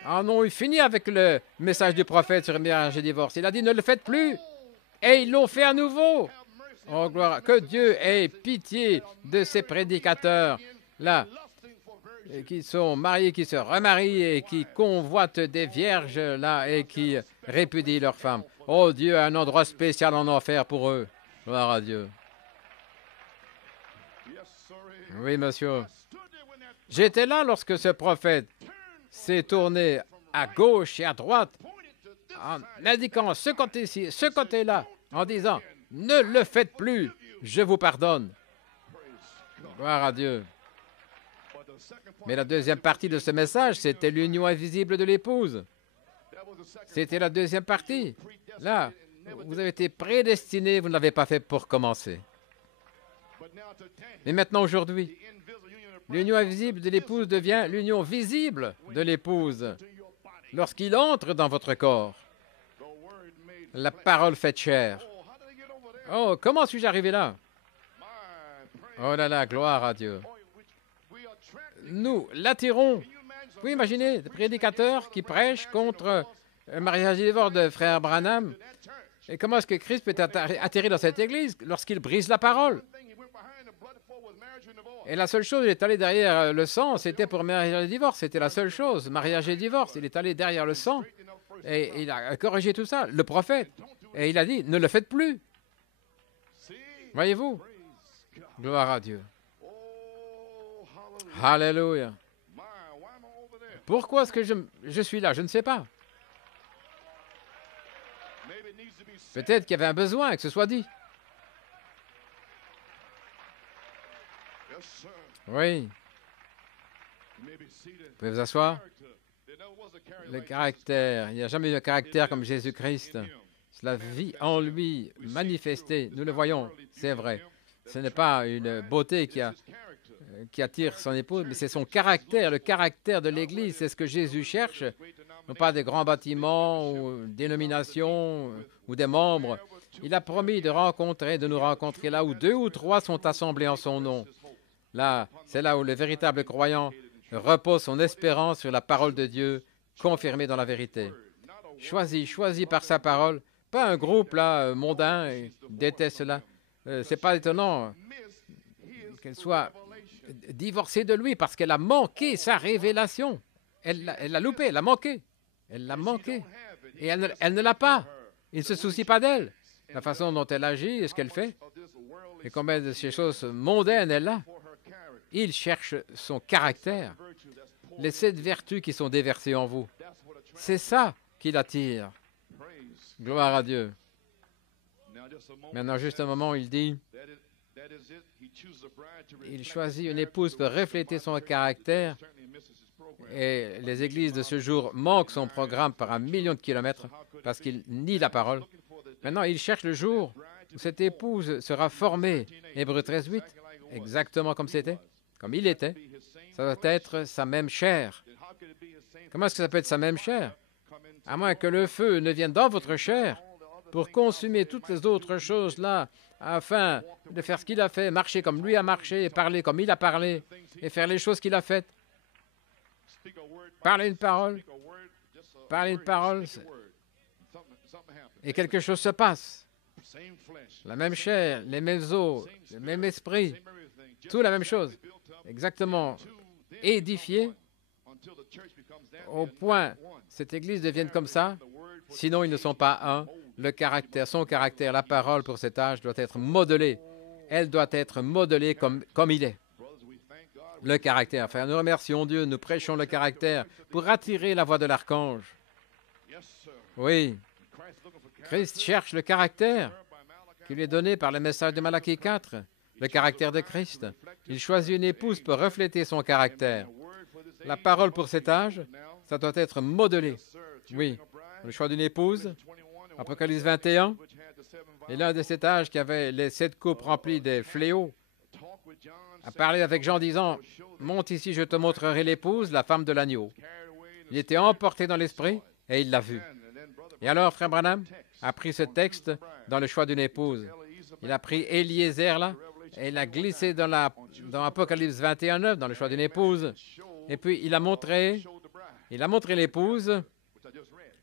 en ont eu fini avec le message du prophète sur le mariage et divorce? Il a dit, ne le faites plus. Et ils l'ont fait à nouveau. Oh, gloire. Que Dieu ait pitié de ces prédicateurs, là, qui sont mariés, qui se remarient et qui convoitent des vierges, là, et qui répudient leurs femmes. Oh, Dieu a un endroit spécial en enfer pour eux. Gloire à Dieu. Oui, monsieur. J'étais là lorsque ce prophète s'est tourné à gauche et à droite en indiquant ce côté-ci, ce côté-là, en disant « Ne le faites plus, je vous pardonne. » Gloire à Dieu. Mais la deuxième partie de ce message, c'était l'union invisible de l'épouse. C'était la deuxième partie. Là, vous avez été prédestiné, vous ne l'avez pas fait pour commencer. Mais maintenant, aujourd'hui, l'union invisible de l'épouse devient l'union visible de l'épouse lorsqu'il entre dans votre corps. La parole faite chair. Oh, comment suis-je arrivé là? Oh là là, gloire à Dieu. Nous l'attirons. Vous imaginez des prédicateurs qui prêchent contre le mariage et divorce de frère Branham. Et comment est-ce que Christ peut atterrir dans cette église lorsqu'il brise la parole? Et la seule chose, il est allé derrière le sang, c'était pour mariage et divorce. C'était la seule chose, mariage et divorce. Il est allé derrière le sang et il a corrigé tout ça, le prophète. Et il a dit, ne le faites plus. Voyez-vous? Gloire à Dieu. Alléluia. Pourquoi est-ce que je suis là? Je ne sais pas. Peut-être qu'il y avait un besoin que ce soit dit. Oui. Vous pouvez vous asseoir? Le caractère. Il n'y a jamais eu de caractère comme Jésus-Christ. La vie en lui manifestée. Nous le voyons, c'est vrai. Ce n'est pas une beauté qui attire son épouse, mais c'est son caractère, le caractère de l'Église. C'est ce que Jésus cherche, non pas des grands bâtiments ou dénominations ou des membres. Il a promis de nous rencontrer là où 2 ou 3 sont assemblés en son nom. Là, c'est là où le véritable croyant repose son espérance sur la parole de Dieu, confirmée dans la vérité. Choisi par sa parole, pas un groupe là mondain, déteste cela. C'est pas étonnant qu'elle soit divorcée de lui parce qu'elle a manqué sa révélation. Elle l'a loupé, elle l'a manqué. Elle l'a manqué. Et elle ne l'a pas. Il ne se soucie pas d'elle. La façon dont elle agit et ce qu'elle fait. Et combien de ces choses mondaines elle a. Il cherche son caractère. Les 7 vertus qui sont déversées en vous. C'est ça qui l'attire. Gloire à Dieu. Maintenant, juste un moment, il dit, il choisit une épouse pour refléter son caractère. Et les églises de ce jour manquent son programme par 1 million de kilomètres parce qu'il nie la parole. Maintenant, il cherche le jour où cette épouse sera formée. Hébreux 13:8, exactement comme c'était, comme il était. Ça doit être sa même chair. Comment est-ce que ça peut être sa même chair? À moins que le feu ne vienne dans votre chair pour consumer toutes les autres choses là, afin de faire ce qu'il a fait, marcher comme lui a marché, et parler comme il a parlé, et faire les choses qu'il a faites. Parler une parole, et quelque chose se passe. La même chair, les mêmes os, le même esprit, tout la même chose. Exactement. Édifié au point cette Église devienne comme ça. Sinon, ils ne sont pas un. Le caractère, son caractère, la parole pour cet âge doit être modelée. Elle doit être modelée comme il est. Le caractère. Frère, nous remercions Dieu, nous prêchons le caractère pour attirer la voix de l'archange. Oui. Christ cherche le caractère qui lui est donné par le message de Malachie 4, le caractère de Christ. Il choisit une épouse pour refléter son caractère. La parole pour cet âge, ça doit être modelé. Oui. Le choix d'une épouse, Apocalypse 21, et l'un de cet âge qui avait les 7 coupes remplies des fléaux, a parlé avec Jean disant, « Monte ici, je te montrerai l'épouse, la femme de l'agneau. » Il était emporté dans l'esprit et il l'a vue. Et alors, frère Branham a pris ce texte dans le choix d'une épouse. Il a pris Eliezer là, et il l'a glissé dans Apocalypse 21:9, dans le choix d'une épouse. Et puis, il a montré l'épouse,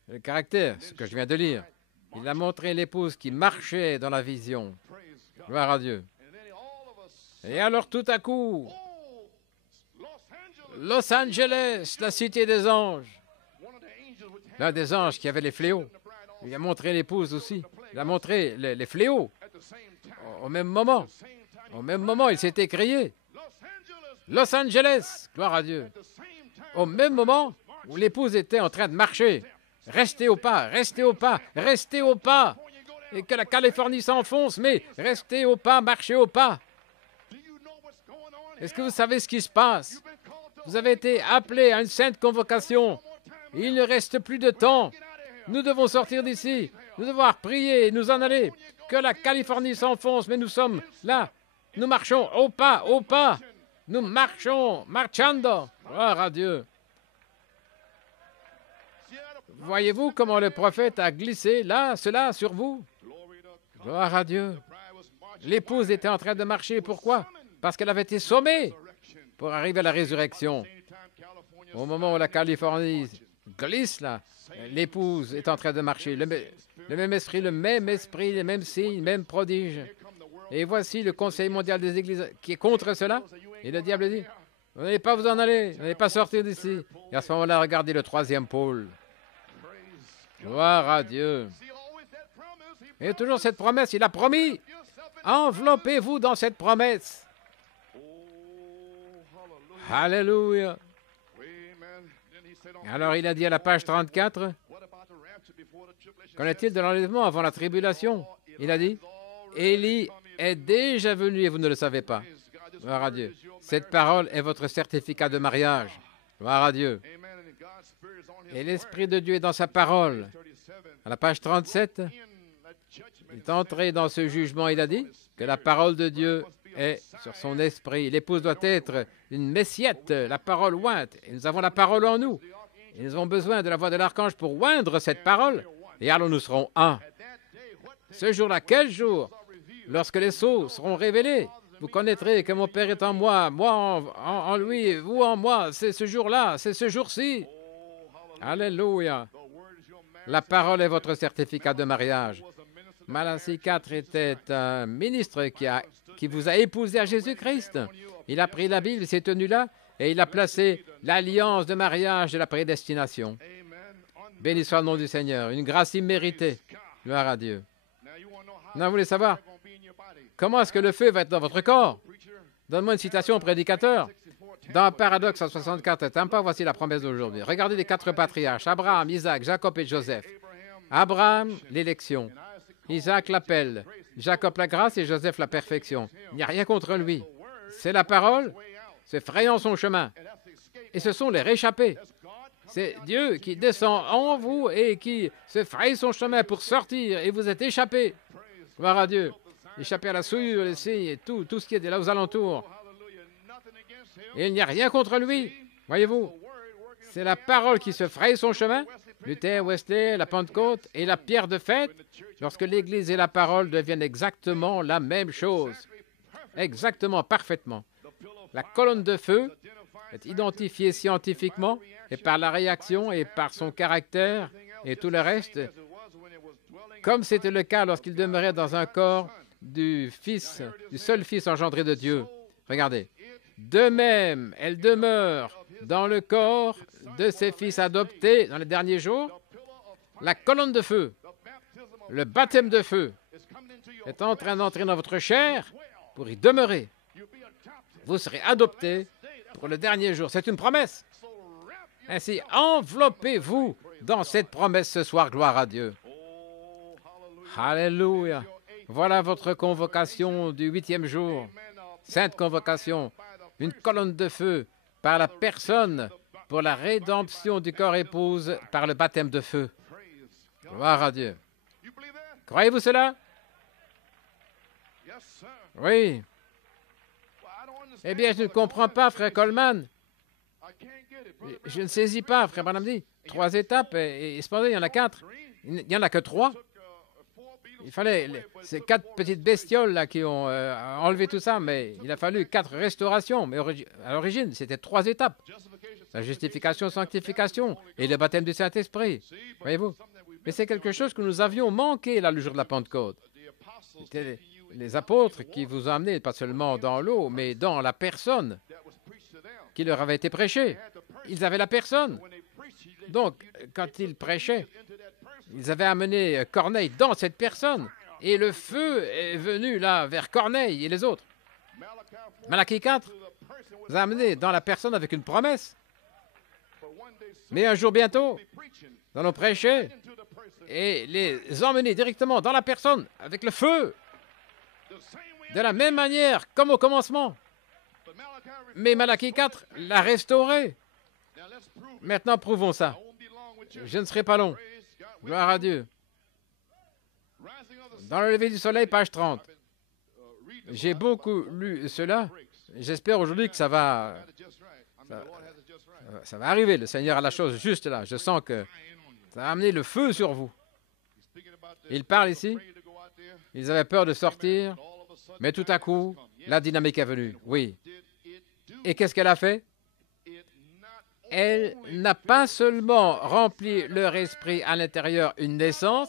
le caractère, ce que je viens de lire. Il a montré l'épouse qui marchait dans la vision. Gloire à Dieu. Et alors, tout à coup, Los Angeles, la cité des anges, l'un des anges qui avait les fléaux, il a montré l'épouse aussi. Il a montré les fléaux. Au même moment, il s'est écrié. Los Angeles, gloire à Dieu. Au même moment où l'épouse était en train de marcher. Restez au pas, restez au pas, restez au pas. Et que la Californie s'enfonce, mais restez au pas, marchez au pas. Est-ce que vous savez ce qui se passe? Vous avez été appelé à une sainte convocation. Il ne reste plus de temps. Nous devons sortir d'ici. Nous devons prier et nous en aller. Que la Californie s'enfonce, mais nous sommes là. Nous marchons au pas, au pas. Nous marchons, marchando. Gloire à Dieu. Voyez-vous comment le prophète a glissé là, cela sur vous? Gloire à Dieu. L'épouse était en train de marcher. Pourquoi? Parce qu'elle avait été sommée pour arriver à la résurrection. Au moment où la Californie glisse là, l'épouse est en train de marcher. Le même esprit, les mêmes signes, les mêmes prodiges. Et voici le Conseil mondial des Églises qui est contre cela. Et le diable dit, vous n'allez pas vous en aller, vous n'allez pas sortir d'ici. Et à ce moment-là, regardez le 3e pôle. Gloire à Dieu. Et toujours cette promesse, il a promis. Enveloppez-vous dans cette promesse. Alléluia. Alors il a dit à la page 34, qu'en est-il de l'enlèvement avant la tribulation? Il a dit, Élie est déjà venu et vous ne le savez pas. Gloire à Dieu. Cette parole est votre certificat de mariage. Gloire à Dieu. Et l'Esprit de Dieu est dans sa parole. À la page 37, il est entré dans ce jugement. Il a dit que la parole de Dieu est sur son esprit. L'épouse doit être une messiette, la parole ointe. Et nous avons la parole en nous. Et nous avons besoin de la voix de l'archange pour oindre cette parole. Et alors nous serons un. Ce jour-là, quel jour? Lorsque les sceaux seront révélés, vous connaîtrez que mon Père est en moi, moi en lui, vous en moi. C'est ce jour-là, c'est ce jour-ci. Alléluia. La parole est votre certificat de mariage. Malachie 4 était un ministre qui vous a épousé à Jésus-Christ. Il a pris la Bible, s'est tenu là, et il a placé l'alliance de mariage de la prédestination. Béni soit le nom du Seigneur. Une grâce imméritée. Gloire à Dieu. Maintenant, vous voulez savoir comment est-ce que le feu va être dans votre corps? Donne-moi une citation au prédicateur. Dans Paradoxe 64, Tampa, voici la promesse d'aujourd'hui. Regardez les 4 patriarches, Abraham, Isaac, Jacob et Joseph. Abraham, l'élection. Isaac, l'appel. Jacob, la grâce et Joseph, la perfection. Il n'y a rien contre lui. C'est la parole, c'est frayant son chemin. Et ce sont les réchappés. C'est Dieu qui descend en vous et qui se fraye son chemin pour sortir et vous êtes échappés. Gloire à Dieu. Échappés à la souillure, les signes et tout ce qui est là aux alentours. Et il n'y a rien contre lui. Voyez-vous, c'est la parole qui se fraye son chemin. Luther, Wesley, la Pentecôte et la pierre de fête, lorsque l'Église et la parole deviennent exactement la même chose. Exactement, parfaitement. La colonne de feu est identifiée scientifiquement et par la réaction et par son caractère et tout le reste, comme c'était le cas lorsqu'il demeurait dans un corps du seul Fils engendré de Dieu. Regardez. De même, elle demeure dans le corps de ses fils adoptés dans les derniers jours. La colonne de feu, le baptême de feu, est en train d'entrer dans votre chair pour y demeurer. Vous serez adoptés pour le dernier jour. C'est une promesse. Ainsi, enveloppez-vous dans cette promesse ce soir. Gloire à Dieu. Alléluia. Voilà votre convocation du 8e jour. Sainte convocation. Une colonne de feu par la personne pour la rédemption du corps épouse par le baptême de feu. Gloire à Dieu. Croyez-vous cela? Oui. Eh bien, je ne comprends pas, frère Coleman. Je ne saisis pas, frère Branham dit. 3 étapes, et cependant, il y en a 4. Il n'y en a que 3. Il fallait ces 4 petites bestioles là qui ont enlevé tout ça, mais il a fallu 4 restaurations. Mais à l'origine, c'était 3 étapes. La justification, sanctification et le baptême du Saint-Esprit. Voyez-vous? Mais c'est quelque chose que nous avions manqué là le jour de la Pentecôte. C'était les apôtres qui vous ont amené, pas seulement dans l'eau, mais dans la personne qui leur avait été prêchée. Ils avaient la personne. Donc, quand ils prêchaient, ils avaient amené Corneille dans cette personne. Et le feu est venu là vers Corneille et les autres. Malachie 4 vous a amené dans la personne avec une promesse. Mais un jour bientôt, nous allons prêcher et les emmener directement dans la personne avec le feu. De la même manière comme au commencement. Mais Malachie 4 l'a restauré. Maintenant, prouvons ça. Je ne serai pas long. Gloire à Dieu. Dans le lever du soleil, page 30. J'ai beaucoup lu cela. J'espère aujourd'hui que ça va arriver. Le Seigneur a la chose juste là. Je sens que ça va amener le feu sur vous. Il parle ici. Ils avaient peur de sortir, mais tout à coup, la dynamique est venue. Oui. Et qu'est-ce qu'elle a fait? Elle n'a pas seulement rempli leur esprit à l'intérieur une naissance,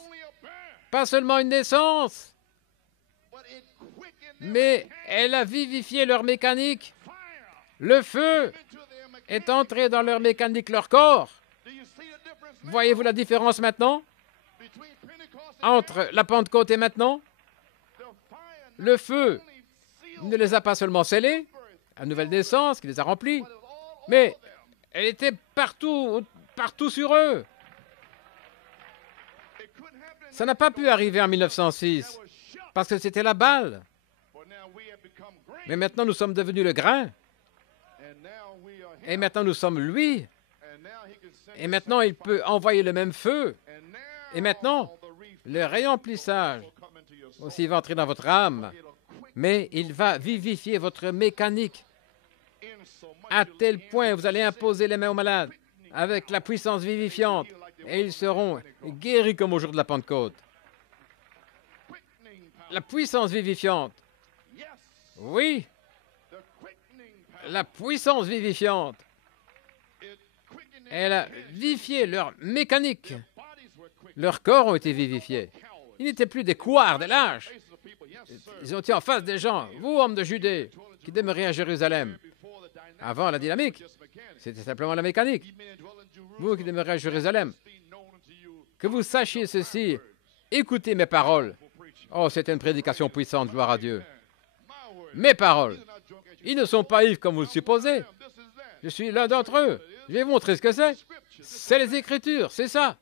pas seulement une naissance, mais elle a vivifié leur mécanique. Le feu est entré dans leur mécanique, leur corps. Voyez-vous la différence maintenant entre la Pentecôte et maintenant? Le feu ne les a pas seulement scellés, la nouvelle naissance qui les a remplis, mais elle était partout sur eux. Ça n'a pas pu arriver en 1906, parce que c'était la balle. Mais maintenant, nous sommes devenus le grain. Et maintenant, nous sommes lui. Et maintenant, il peut envoyer le même feu. Et maintenant, le réemplissage aussi va entrer dans votre âme. mais il va vivifier votre mécanique à tel point vous allez imposer les mains aux malades avec la puissance vivifiante et ils seront guéris comme au jour de la Pentecôte. La puissance vivifiante. Oui, la puissance vivifiante. Elle a vivifié leur mécanique. Leurs corps ont été vivifiés. Ils n'étaient plus des couards, des lâches. Ils ont été en face des gens, vous, hommes de Judée, qui demeurez à Jérusalem. Avant la dynamique, c'était simplement la mécanique. Vous qui demeurez à Jérusalem, que vous sachiez ceci, écoutez mes paroles. Oh, c'était une prédication puissante, gloire à Dieu. Mes paroles, ils ne sont pas ivres comme vous le supposez. Je suis l'un d'entre eux. Je vais vous montrer ce que c'est. C'est les Écritures, c'est ça.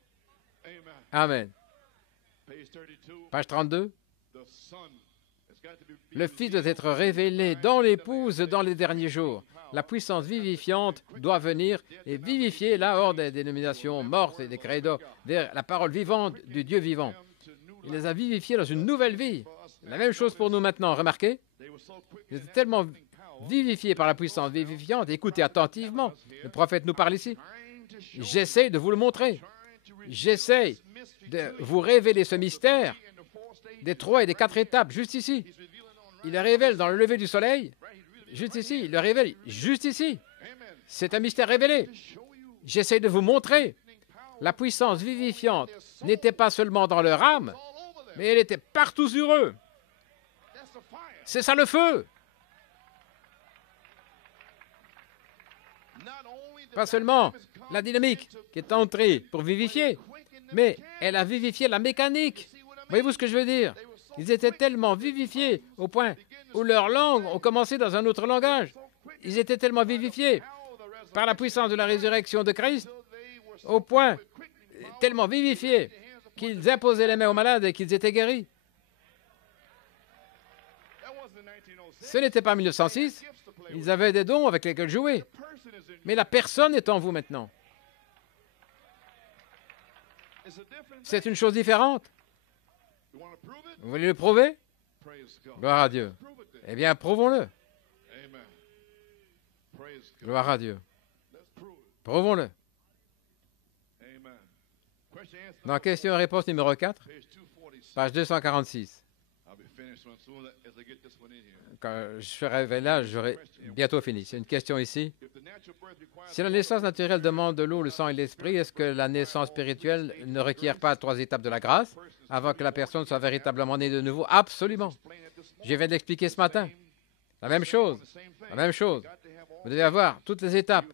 Amen. Page 32. Le Fils doit être révélé dans l'Épouse dans les derniers jours. La puissance vivifiante doit venir et vivifier là hors des dénominations mortes et des credos vers la parole vivante du Dieu vivant. Il les a vivifiés dans une nouvelle vie. La même chose pour nous maintenant, remarquez. Ils étaient tellement vivifiés par la puissance vivifiante. Écoutez attentivement. Le prophète nous parle ici. J'essaie de vous le montrer. J'essaie de vous révéler ce mystère des 3 et des 4 étapes, juste ici. Il le révèle dans le lever du soleil, juste ici. Il le révèle juste ici. C'est un mystère révélé. J'essaie de vous montrer. La puissance vivifiante n'était pas seulement dans leur âme, mais elle était partout sur eux. C'est ça le feu. Pas seulement la dynamique qui est entrée pour vivifier, mais elle a vivifié la mécanique. Voyez-vous ce que je veux dire? Ils étaient tellement vivifiés au point où leurs langues ont commencé dans un autre langage. Ils étaient tellement vivifiés par la puissance de la résurrection de Christ, au point tellement vivifiés qu'ils imposaient les mains aux malades et qu'ils étaient guéris. Ce n'était pas en 1906. Ils avaient des dons avec lesquels jouer. Mais la personne est en vous maintenant. C'est une chose différente. Vous voulez le prouver? Gloire à Dieu. Eh bien, prouvons-le. Gloire à Dieu. Prouvons-le. Dans question et réponse numéro 4, page 246. Quand je serai là, j'aurai bientôt fini. C'est une question ici. Si la naissance naturelle demande de l'eau, le sang et l'esprit, est-ce que la naissance spirituelle ne requiert pas 3 étapes de la grâce avant que la personne soit véritablement née de nouveau? Absolument. Je viens de l'expliquer ce matin. La même chose. La même chose. Vous devez avoir toutes les étapes.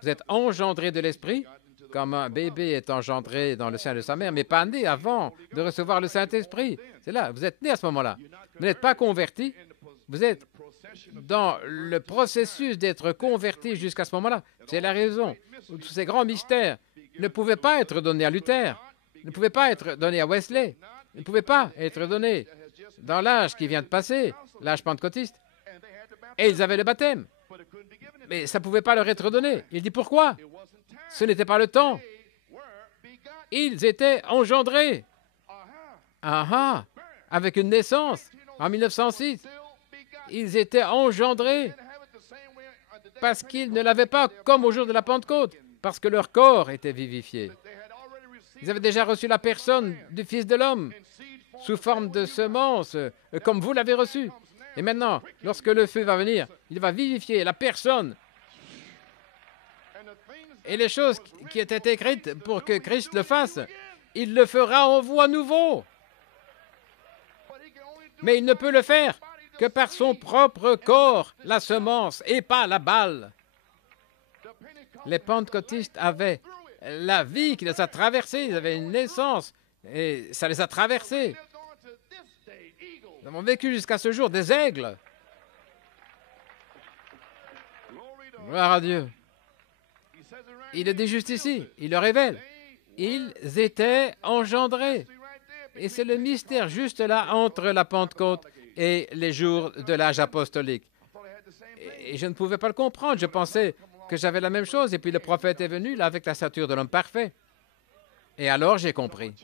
Vous êtes engendré de l'esprit, comme un bébé est engendré dans le sein de sa mère, mais pas né avant de recevoir le Saint-Esprit. C'est là, vous êtes né à ce moment-là. Vous n'êtes pas converti. Vous êtes dans le processus d'être converti jusqu'à ce moment-là. C'est la raison où tous ces grands mystères ne pouvaient pas être donnés à Luther, ne pouvaient pas être donnés à Wesley, ne pouvaient pas être donnés dans l'âge qui vient de passer, l'âge pentecôtiste. Et ils avaient le baptême. Mais ça ne pouvait pas leur être donné. Il dit pourquoi? Ce n'était pas le temps. Ils étaient engendrés. Ah, avec une naissance en 1906. Ils étaient engendrés parce qu'ils ne l'avaient pas comme au jour de la Pentecôte, parce que leur corps était vivifié. Ils avaient déjà reçu la personne du Fils de l'homme sous forme de semence, comme vous l'avez reçu. Et maintenant, lorsque le feu va venir, il va vivifier la personne. Et les choses qui étaient écrites pour que Christ le fasse, il le fera en vous à nouveau. Mais il ne peut le faire que par son propre corps, la semence, et pas la balle. Les pentecôtistes avaient la vie qui les a traversés, ils avaient une naissance, et ça les a traversés. Nous avons vécu jusqu'à ce jour des aigles. Gloire à Dieu. Il le dit juste ici, il le révèle. Ils étaient engendrés. Et c'est le mystère juste là entre la Pentecôte et les jours de l'âge apostolique. Et je ne pouvais pas le comprendre. Je pensais que j'avais la même chose. Et puis le prophète est venu là avec la stature de l'homme parfait. Et alors j'ai compris.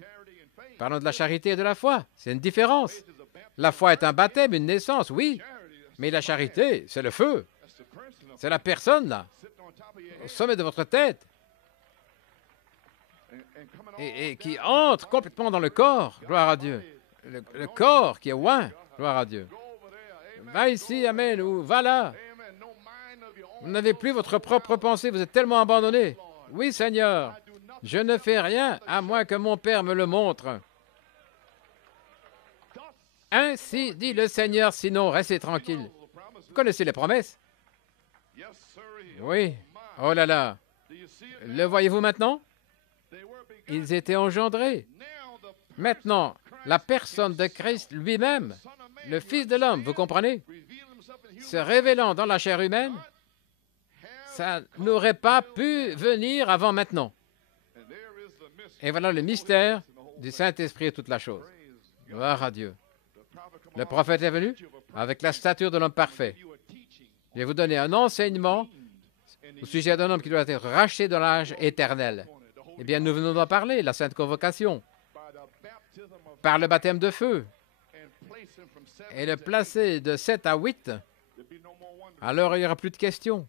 Parlons de la charité et de la foi. C'est une différence. La foi est un baptême, une naissance, oui. Mais la charité, c'est le feu. C'est la personne, là, au sommet de votre tête, et qui entre complètement dans le corps, gloire à Dieu. Le corps qui est oint, gloire à Dieu. Va ici, amen, ou va là. Vous n'avez plus votre propre pensée, vous êtes tellement abandonné. Oui, Seigneur, je ne fais rien à moins que mon Père me le montre. Ainsi dit le Seigneur, sinon restez tranquille. Vous connaissez les promesses? Oui. Oh là là. Le voyez-vous maintenant? Ils étaient engendrés. Maintenant, la personne de Christ lui-même, le Fils de l'homme, vous comprenez? Se révélant dans la chair humaine, ça n'aurait pas pu venir avant maintenant. Et voilà le mystère du Saint-Esprit et toute la chose. Gloire à Dieu. Le prophète est venu avec la stature de l'homme parfait. Je vais vous donner un enseignement au sujet d'un homme qui doit être racheté dans l'âge éternel. Eh bien, nous venons d'en parler, la Sainte Convocation, par le baptême de feu, et le placer de 7 à 8, alors il n'y aura plus de questions.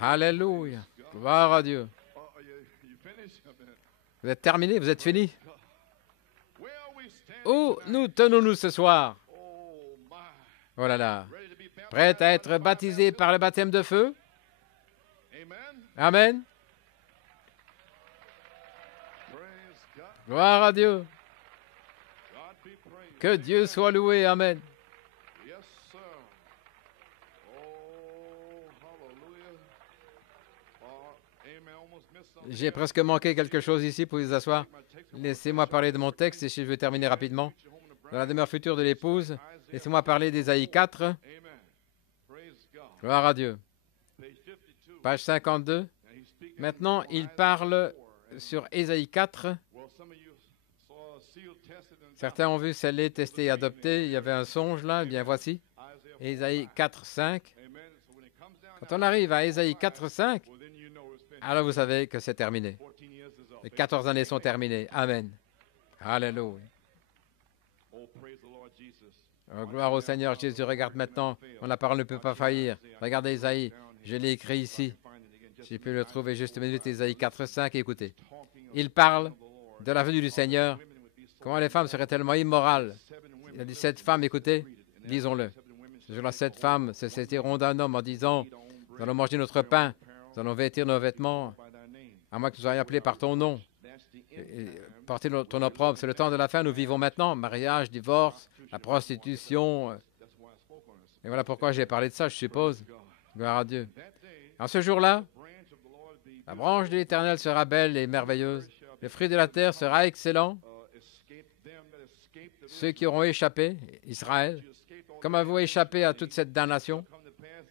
Alléluia. Gloire à Dieu. Vous êtes terminé, vous êtes fini. Où nous tenons-nous ce soir? Oh là là. Prêt à être baptisé par le baptême de feu? Amen. Gloire à Dieu. Que Dieu soit loué. Amen. J'ai presque manqué quelque chose ici pour vous asseoir. Laissez-moi parler de mon texte et je vais terminer rapidement. Dans la demeure future de l'épouse, laissez-moi parler d'Ésaïe 4. Gloire à Dieu. Page 52. Maintenant, il parle sur Ésaïe 4. Certains ont vu scellé, testé et adopté. Il y avait un songe là. Eh bien, voici. Ésaïe 4, 5. Quand on arrive à Ésaïe 4, 5, alors vous savez que c'est terminé. Les 14 années sont terminées. Amen. Alléluia. Oh, gloire au Seigneur Jésus. Regarde maintenant. La parole ne peut pas faillir. Regardez Ésaïe. Je l'ai écrit ici. Si je peux le trouver juste une minute. Ésaïe 4, 5. Écoutez. Il parle de la venue du Seigneur. Comment les femmes seraient tellement immorales. Il a dit 7 femmes. Écoutez. Lisons-le. Ce jour-là, 7 femmes se saisiront d'un homme en disant: nous allons manger notre pain. Nous allons vêtir nos vêtements, à moins que nous soyons appelés par ton nom. Et porter ton opprobre. C'est le temps de la fin. Nous vivons maintenant. Mariage, divorce, la prostitution. Et voilà pourquoi j'ai parlé de ça, je suppose. Gloire à Dieu. En ce jour-là, la branche de l'Éternel sera belle et merveilleuse. Le fruit de la terre sera excellent. Ceux qui auront échappé, Israël, comme avez-vous échappé à toute cette damnation?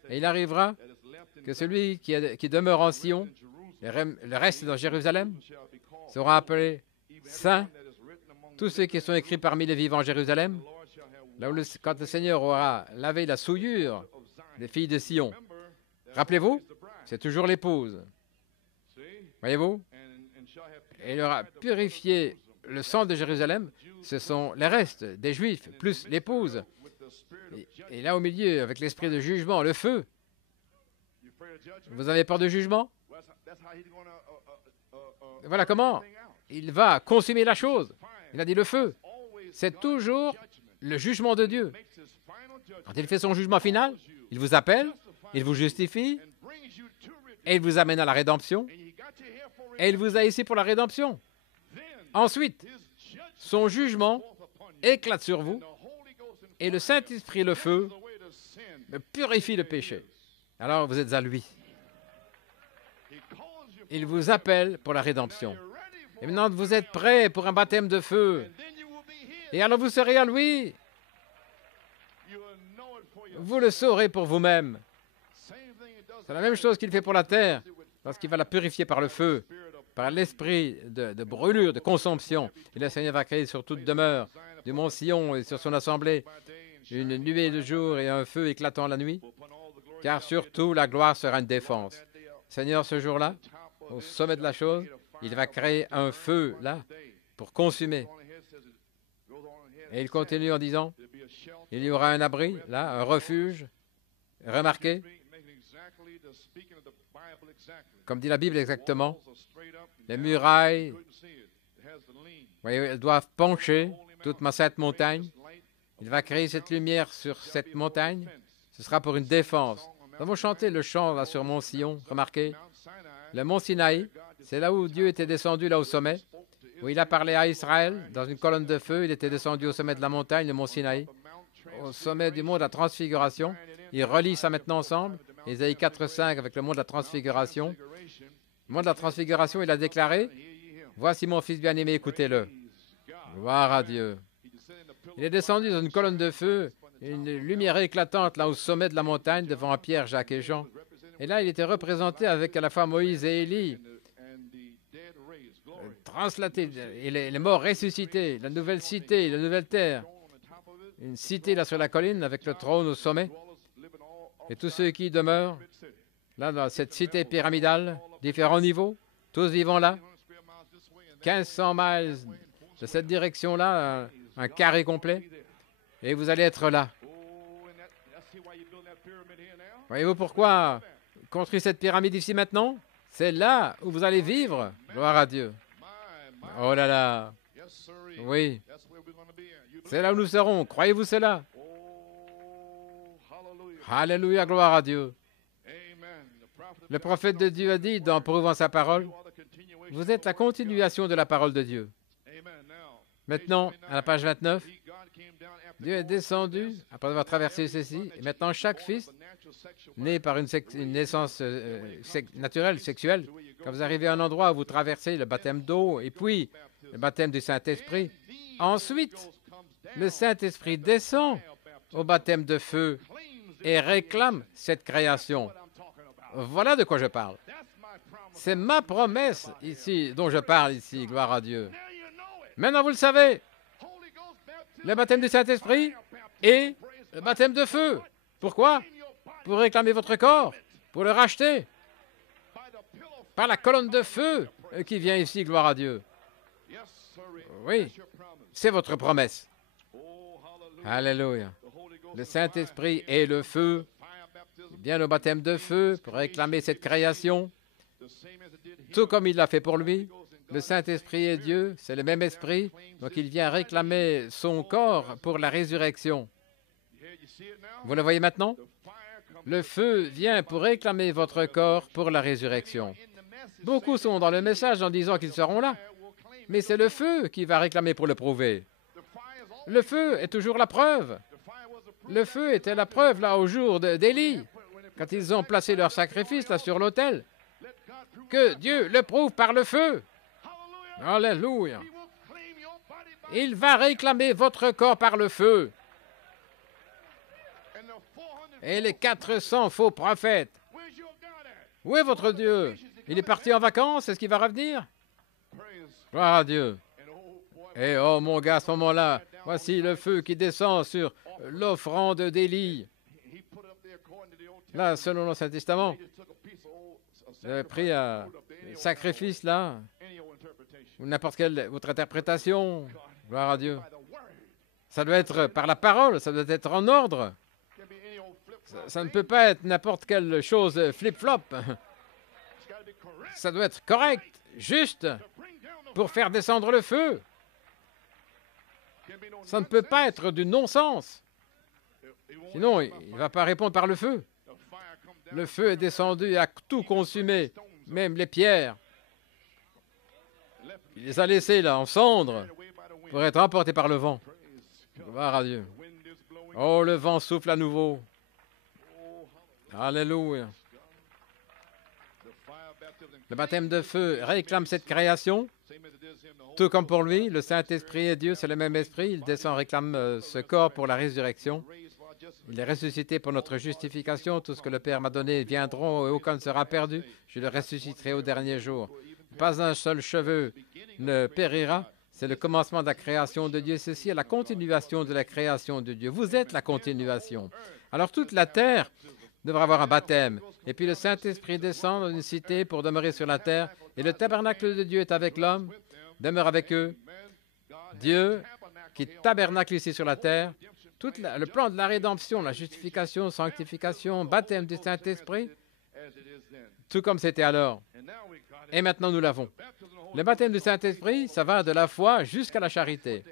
Et il arrivera que celui qui demeure en Sion, le reste dans Jérusalem, seront appelés saints, tous ceux qui sont écrits parmi les vivants en Jérusalem, là où quand le Seigneur aura lavé la souillure des filles de Sion. Rappelez-vous, c'est toujours l'épouse. Voyez-vous? Et il aura purifié le sang de Jérusalem, ce sont les restes des Juifs, plus l'épouse. Et là au milieu, avec l'esprit de jugement, le feu. Vous avez peur de jugement? Voilà comment il va consumer la chose. Il a dit le feu. C'est toujours le jugement de Dieu. Quand il fait son jugement final, il vous appelle, il vous justifie, et il vous amène à la rédemption. Et il vous a ici pour la rédemption. Ensuite, son jugement éclate sur vous, et le Saint-Esprit, le feu, purifie le péché. Alors vous êtes à lui. Il vous appelle pour la rédemption. Et maintenant, vous êtes prêts pour un baptême de feu. Et alors vous serez à lui. Vous le saurez pour vous-même. C'est la même chose qu'il fait pour la terre, parce qu'il va la purifier par le feu, par l'esprit de brûlure, de consomption. Et le Seigneur va créer sur toute demeure du mont Sion et sur son assemblée une nuée de jour et un feu éclatant la nuit, car surtout la gloire sera une défense. Seigneur, ce jour-là, au sommet de la chose, il va créer un feu, là, pour consumer. Et il continue en disant, il y aura un abri, là, un refuge. Remarquez, comme dit la Bible exactement, les murailles, voyez, elles doivent pencher toute ma sainte montagne. Il va créer cette lumière sur cette montagne. Ce sera pour une défense. Nous avons chanté le chant là sur Mont Sion. Remarquez, le Mont Sinaï, c'est là où Dieu était descendu, là au sommet, où il a parlé à Israël dans une colonne de feu. Il était descendu au sommet de la montagne, le Mont Sinaï, au sommet du mont de la Transfiguration. Il relie ça maintenant ensemble. Ésaïe 4:5 avec le mont de la Transfiguration. Le mont de la Transfiguration, il a déclaré, « Voici mon fils bien-aimé, écoutez-le. » Gloire à Dieu. Il est descendu dans une colonne de feu, une lumière éclatante là au sommet de la montagne devant Pierre, Jacques et Jean. Et là, il était représenté avec à la fois Moïse et Élie, translaté, et les morts ressuscités, la nouvelle cité, la nouvelle terre. Une cité là sur la colline avec le trône au sommet. Et tous ceux qui demeurent là dans cette cité pyramidale, différents niveaux, tous vivant là. 1500 miles de cette direction-là, un carré complet. Et vous allez être là. Voyez-vous pourquoi construire cette pyramide ici maintenant? C'est là où vous allez vivre. Gloire à Dieu. Oh là là. Oui. C'est là où nous serons. Croyez-vous cela? Alléluia, gloire à Dieu. Le prophète de Dieu a dit, dans prouvant sa parole, vous êtes la continuation de la parole de Dieu. Maintenant, à la page 29, Dieu est descendu après avoir traversé ceci, et maintenant chaque fils, né par une naissance naturelle, sexuelle, quand vous arrivez à un endroit où vous traversez le baptême d'eau et puis le baptême du Saint-Esprit, ensuite, le Saint-Esprit descend au baptême de feu et réclame cette création. Voilà de quoi je parle. C'est ma promesse ici, dont je parle ici, gloire à Dieu. Maintenant, vous le savez, le baptême du Saint-Esprit et le baptême de feu. Pourquoi? Pour réclamer votre corps, pour le racheter par la colonne de feu qui vient ici, gloire à Dieu. Oui, c'est votre promesse. Alléluia. Le Saint-Esprit et le feu vient au baptême de feu pour réclamer cette création, tout comme il l'a fait pour lui. Le Saint-Esprit est Dieu, c'est le même esprit, donc il vient réclamer son corps pour la résurrection. Vous le voyez maintenant? Le feu vient pour réclamer votre corps pour la résurrection. Beaucoup sont dans le message en disant qu'ils seront là, mais c'est le feu qui va réclamer pour le prouver. Le feu est toujours la preuve. Le feu était la preuve là au jour d'Élie, quand ils ont placé leur sacrifice là sur l'autel, que Dieu le prouve par le feu. Alléluia. Il va réclamer votre corps par le feu. Et les 400 faux prophètes, où est votre Dieu? Il est parti en vacances, est-ce qu'il va revenir? Gloire à Dieu. Et oh mon gars, à ce moment-là, voici le feu qui descend sur l'offrande d'Élie. Là, selon l'Ancien Testament, vous avez pris un sacrifice là, ou n'importe quelle votre interprétation. Gloire à Dieu. Ça doit être par la parole, ça doit être en ordre. Ça ne peut pas être n'importe quelle chose flip-flop. Ça doit être correct, juste, pour faire descendre le feu. Ça ne peut pas être du non-sens. Sinon, il ne va pas répondre par le feu. Le feu est descendu et a tout consumé, même les pierres. Il les a laissées là, en cendres, pour être emportés par le vent. Gloire à Dieu. Oh, le vent souffle à nouveau. Alléluia. Le baptême de feu réclame cette création. Tout comme pour lui, le Saint-Esprit est Dieu, c'est le même esprit. Il descend, réclame ce corps pour la résurrection. Il est ressuscité pour notre justification. Tout ce que le Père m'a donné viendront et aucun ne sera perdu. Je le ressusciterai au dernier jour. Pas un seul cheveu ne périra. C'est le commencement de la création de Dieu. Ceci est la continuation de la création de Dieu. Vous êtes la continuation. Alors toute la terre devra avoir un baptême. Et puis le Saint-Esprit descend dans une cité pour demeurer sur la terre. Et le tabernacle de Dieu est avec l'homme, demeure avec eux. Dieu qui tabernacle ici sur la terre, tout le plan de la rédemption, la justification, sanctification, baptême du Saint-Esprit, tout comme c'était alors. Et maintenant, nous l'avons. Le baptême du Saint-Esprit, ça va de la foi jusqu'à la charité.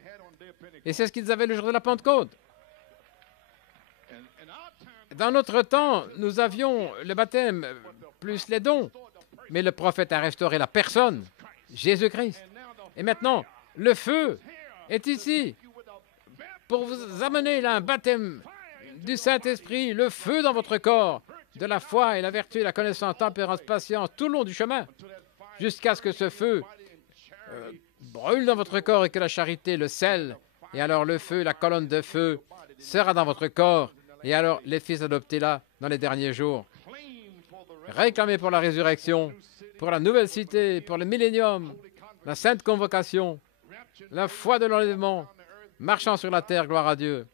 Et c'est ce qu'ils avaient le jour de la Pentecôte. Dans notre temps, nous avions le baptême plus les dons, mais le prophète a restauré la personne, Jésus-Christ. Et maintenant, le feu est ici pour vous amener là un baptême du Saint-Esprit, le feu dans votre corps, de la foi et la vertu, la connaissance, tempérance, patience, tout le long du chemin, jusqu'à ce que ce feu brûle dans votre corps et que la charité le scelle. Et alors le feu, la colonne de feu, sera dans votre corps. Et alors les fils adoptés là, dans les derniers jours, réclamez pour la résurrection, pour la nouvelle cité, pour le millénium, la sainte convocation, la foi de l'enlèvement, marchant sur la terre, gloire à Dieu.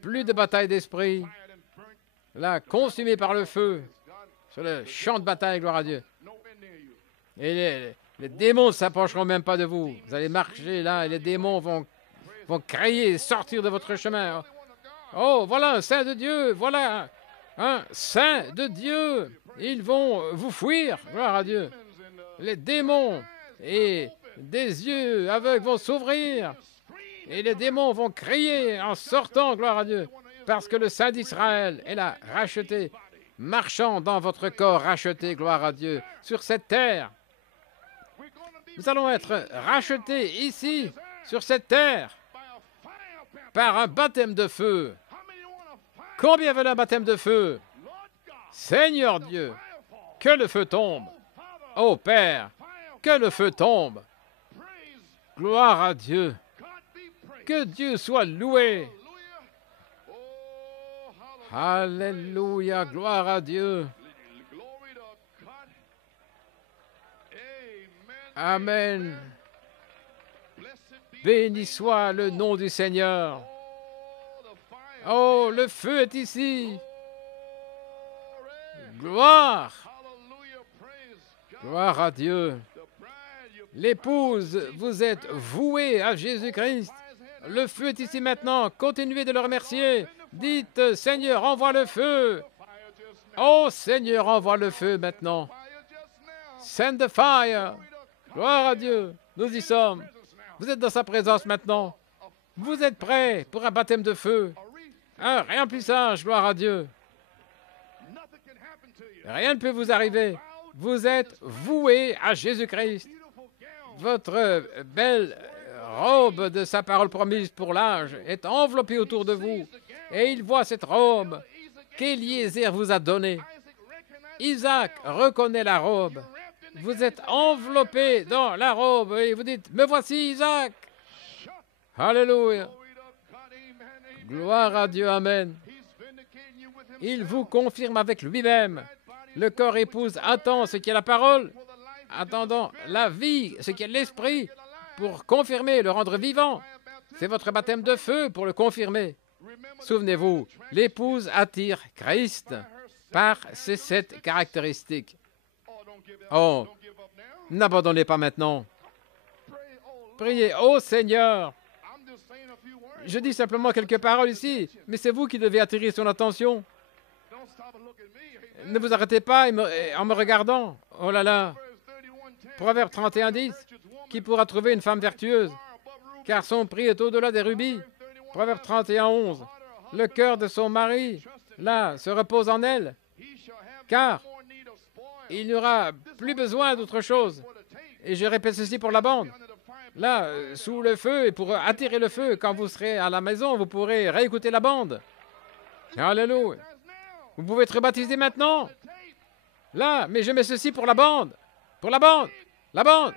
Plus de bataille d'esprit, là, consumée par le feu, sur le champ de bataille, gloire à Dieu. Et les démons ne s'approcheront même pas de vous. Vous allez marcher là et les démons vont crier, sortir de votre chemin. Oh, voilà un saint de Dieu, voilà un saint de Dieu. Ils vont vous fuir, gloire à Dieu. Les démons et des yeux aveugles vont s'ouvrir et les démons vont crier en sortant, gloire à Dieu, parce que le Saint d'Israël est là, racheté, marchant dans votre corps, racheté, gloire à Dieu, sur cette terre. Nous allons être rachetés ici, sur cette terre, par un baptême de feu. Combien veulent un baptême de feu? Seigneur Dieu, que le feu tombe. Ô Père, que le feu tombe. Gloire à Dieu. Que Dieu soit loué. Alléluia, gloire à Dieu. Amen. Béni soit le nom du Seigneur. Oh, le feu est ici. Gloire. Gloire à Dieu. L'épouse, vous êtes vouée à Jésus-Christ. Le feu est ici maintenant. Continuez de le remercier. Dites, Seigneur, envoie le feu. Oh, Seigneur, envoie le feu maintenant. Send the fire. Gloire à Dieu. Nous y sommes. Vous êtes dans sa présence maintenant. Vous êtes prêts pour un baptême de feu. Un remplissage, gloire à Dieu. Rien ne peut vous arriver. Vous êtes voués à Jésus-Christ. Votre belle robe de sa parole promise pour l'âge est enveloppée autour de vous. Et il voit cette robe qu'Éliézer vous a donnée. Isaac reconnaît la robe. Vous êtes enveloppé dans la robe et vous dites, me voici Isaac. Alléluia. Gloire à Dieu, amen. Il vous confirme avec lui-même. Le corps épouse attend ce qui est la parole, attendant la vie, ce qui est l'esprit, pour confirmer, le rendre vivant. C'est votre baptême de feu pour le confirmer. Souvenez-vous, l'épouse attire Christ par ces 7 caractéristiques. Oh, n'abandonnez pas maintenant. Priez, ô Seigneur. Je dis simplement quelques paroles ici, mais c'est vous qui devez attirer son attention. Ne vous arrêtez pas en me regardant. Oh là là. Proverbe 31:10. Qui pourra trouver une femme vertueuse? Car son prix est au-delà des rubis. Proverbe 31:11. Le cœur de son mari, là, se repose en elle. Car il n'y aura plus besoin d'autre chose. Et je répète ceci pour la bande. Là, sous le feu, et pour attirer le feu, quand vous serez à la maison, vous pourrez réécouter la bande. Alléluia. Vous pouvez être baptisé maintenant. Là, mais je mets ceci pour la bande. Pour la bande. La bande.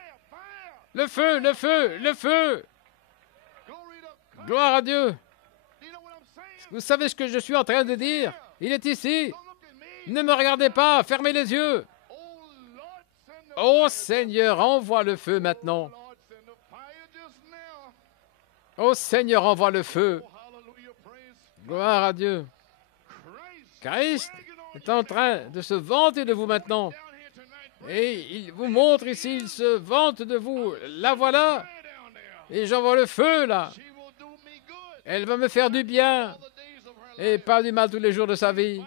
Le feu, le feu, le feu. Gloire à Dieu. Vous savez ce que je suis en train de dire? Il est ici. Ne me regardez pas. Fermez les yeux. Oh Seigneur, envoie le feu maintenant. Oh Seigneur, envoie le feu. Gloire à Dieu. Christ est en train de se vanter de vous maintenant. Et il vous montre ici, il se vante de vous. La voilà. Et j'envoie le feu là. Elle va me faire du bien et pas du mal tous les jours de sa vie.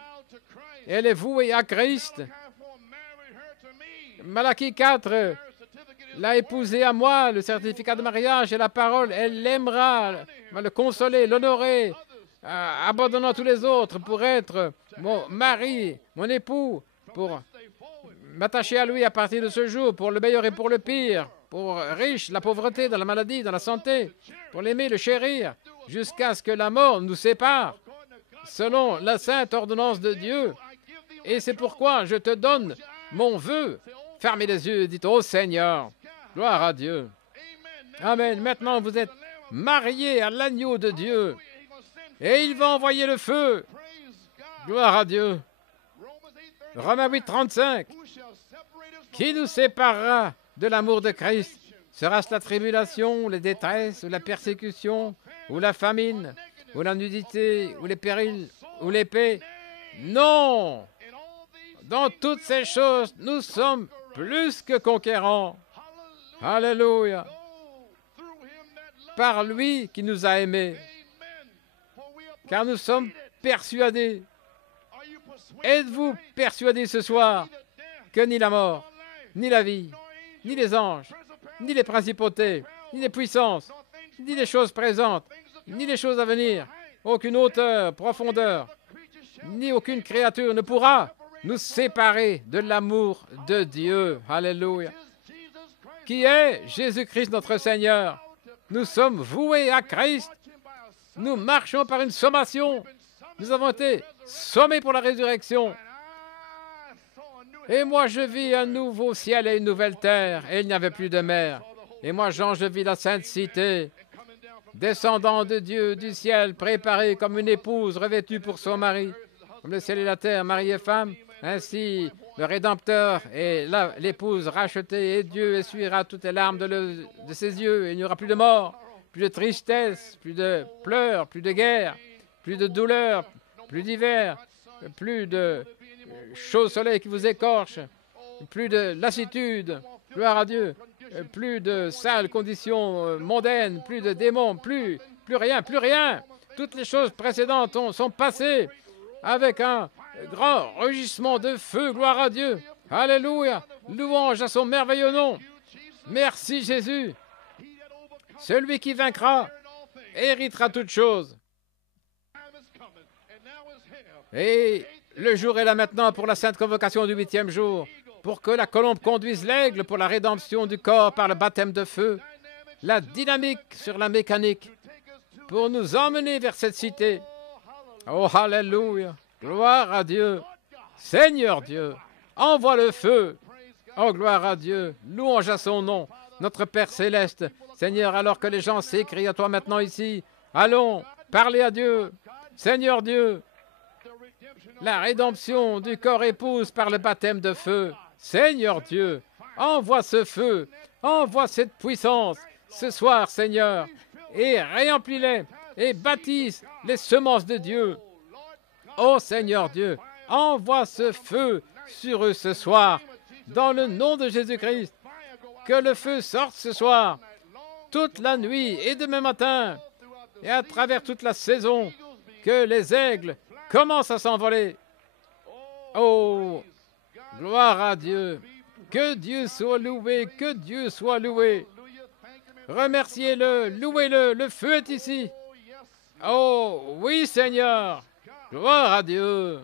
Elle est vouée à Christ. Malachie 4 l'a épousée à moi, le certificat de mariage et la parole. Elle l'aimera, va le consoler, l'honorer, abandonnant tous les autres pour être mon mari, mon époux, pour m'attacher à lui à partir de ce jour, pour le meilleur et pour le pire, pour riche, la pauvreté, dans la maladie, dans la santé, pour l'aimer, le chérir, jusqu'à ce que la mort nous sépare, selon la sainte ordonnance de Dieu. Et c'est pourquoi je te donne mon vœu. Fermez les yeux et dites, ô Seigneur, gloire à Dieu. Amen. Maintenant, vous êtes mariés à l'agneau de Dieu. Et il va envoyer le feu. Gloire à Dieu. Romains 8, 35. Qui nous séparera de l'amour de Christ? Sera-ce la tribulation, les détresses, ou la persécution, ou la famine, ou la nudité, ou les périls, ou l'épée? Non! Dans toutes ces choses, nous sommes plus que conquérants. Alléluia! Par lui qui nous a aimés. Car nous sommes persuadés. Êtes-vous persuadés ce soir que ni la mort, ni la vie, ni les anges, ni les principautés, ni les puissances, ni les choses présentes, ni les choses à venir, aucune hauteur, profondeur, ni aucune créature ne pourra nous séparer de l'amour de Dieu. Alléluia. Qui est Jésus-Christ notre Seigneur. Nous sommes voués à Christ. Nous marchons par une sommation. Nous avons été sommés pour la résurrection. Et moi, je vis un nouveau ciel et une nouvelle terre, et il n'y avait plus de mer. Et moi, Jean, je vis la sainte cité, descendant de Dieu du ciel, préparée comme une épouse revêtue pour son mari. Comme le ciel et la terre, mari et femme, ainsi le Rédempteur et l'épouse rachetée, et Dieu essuiera toutes les larmes de ses yeux, et il n'y aura plus de mort, plus de tristesse, plus de pleurs, plus de guerre, plus de douleur, plus d'hiver, plus de chaud soleil qui vous écorche, plus de lassitude, gloire à Dieu, plus de sales conditions mondaines, plus de démons, plus rien, plus rien. Toutes les choses précédentes sont passées avec un grand rugissement de feu, gloire à Dieu. Alléluia, louange à son merveilleux nom. Merci Jésus. Celui qui vaincra héritera toutes choses. Et le jour est là maintenant pour la sainte convocation du 8e jour, pour que la colombe conduise l'aigle pour la rédemption du corps par le baptême de feu, la dynamique sur la mécanique, pour nous emmener vers cette cité. Oh, alléluia, gloire à Dieu, Seigneur Dieu, envoie le feu. Oh, gloire à Dieu, louange à son nom, notre Père céleste. Seigneur, alors que les gens s'écrient à toi maintenant ici, allons, parlez à Dieu, Seigneur Dieu. La rédemption du corps épouse par le baptême de feu. Seigneur Dieu, envoie ce feu, envoie cette puissance ce soir, Seigneur, et réemplis-les et baptise les semences de Dieu. Ô Seigneur Dieu, envoie ce feu sur eux ce soir, dans le nom de Jésus-Christ. Que le feu sorte ce soir, toute la nuit et demain matin, et à travers toute la saison, que les aigles commence à s'envoler. Oh, gloire à Dieu. Que Dieu soit loué, que Dieu soit loué. Remerciez-le, louez-le, le feu est ici. Oh, oui Seigneur, gloire à Dieu.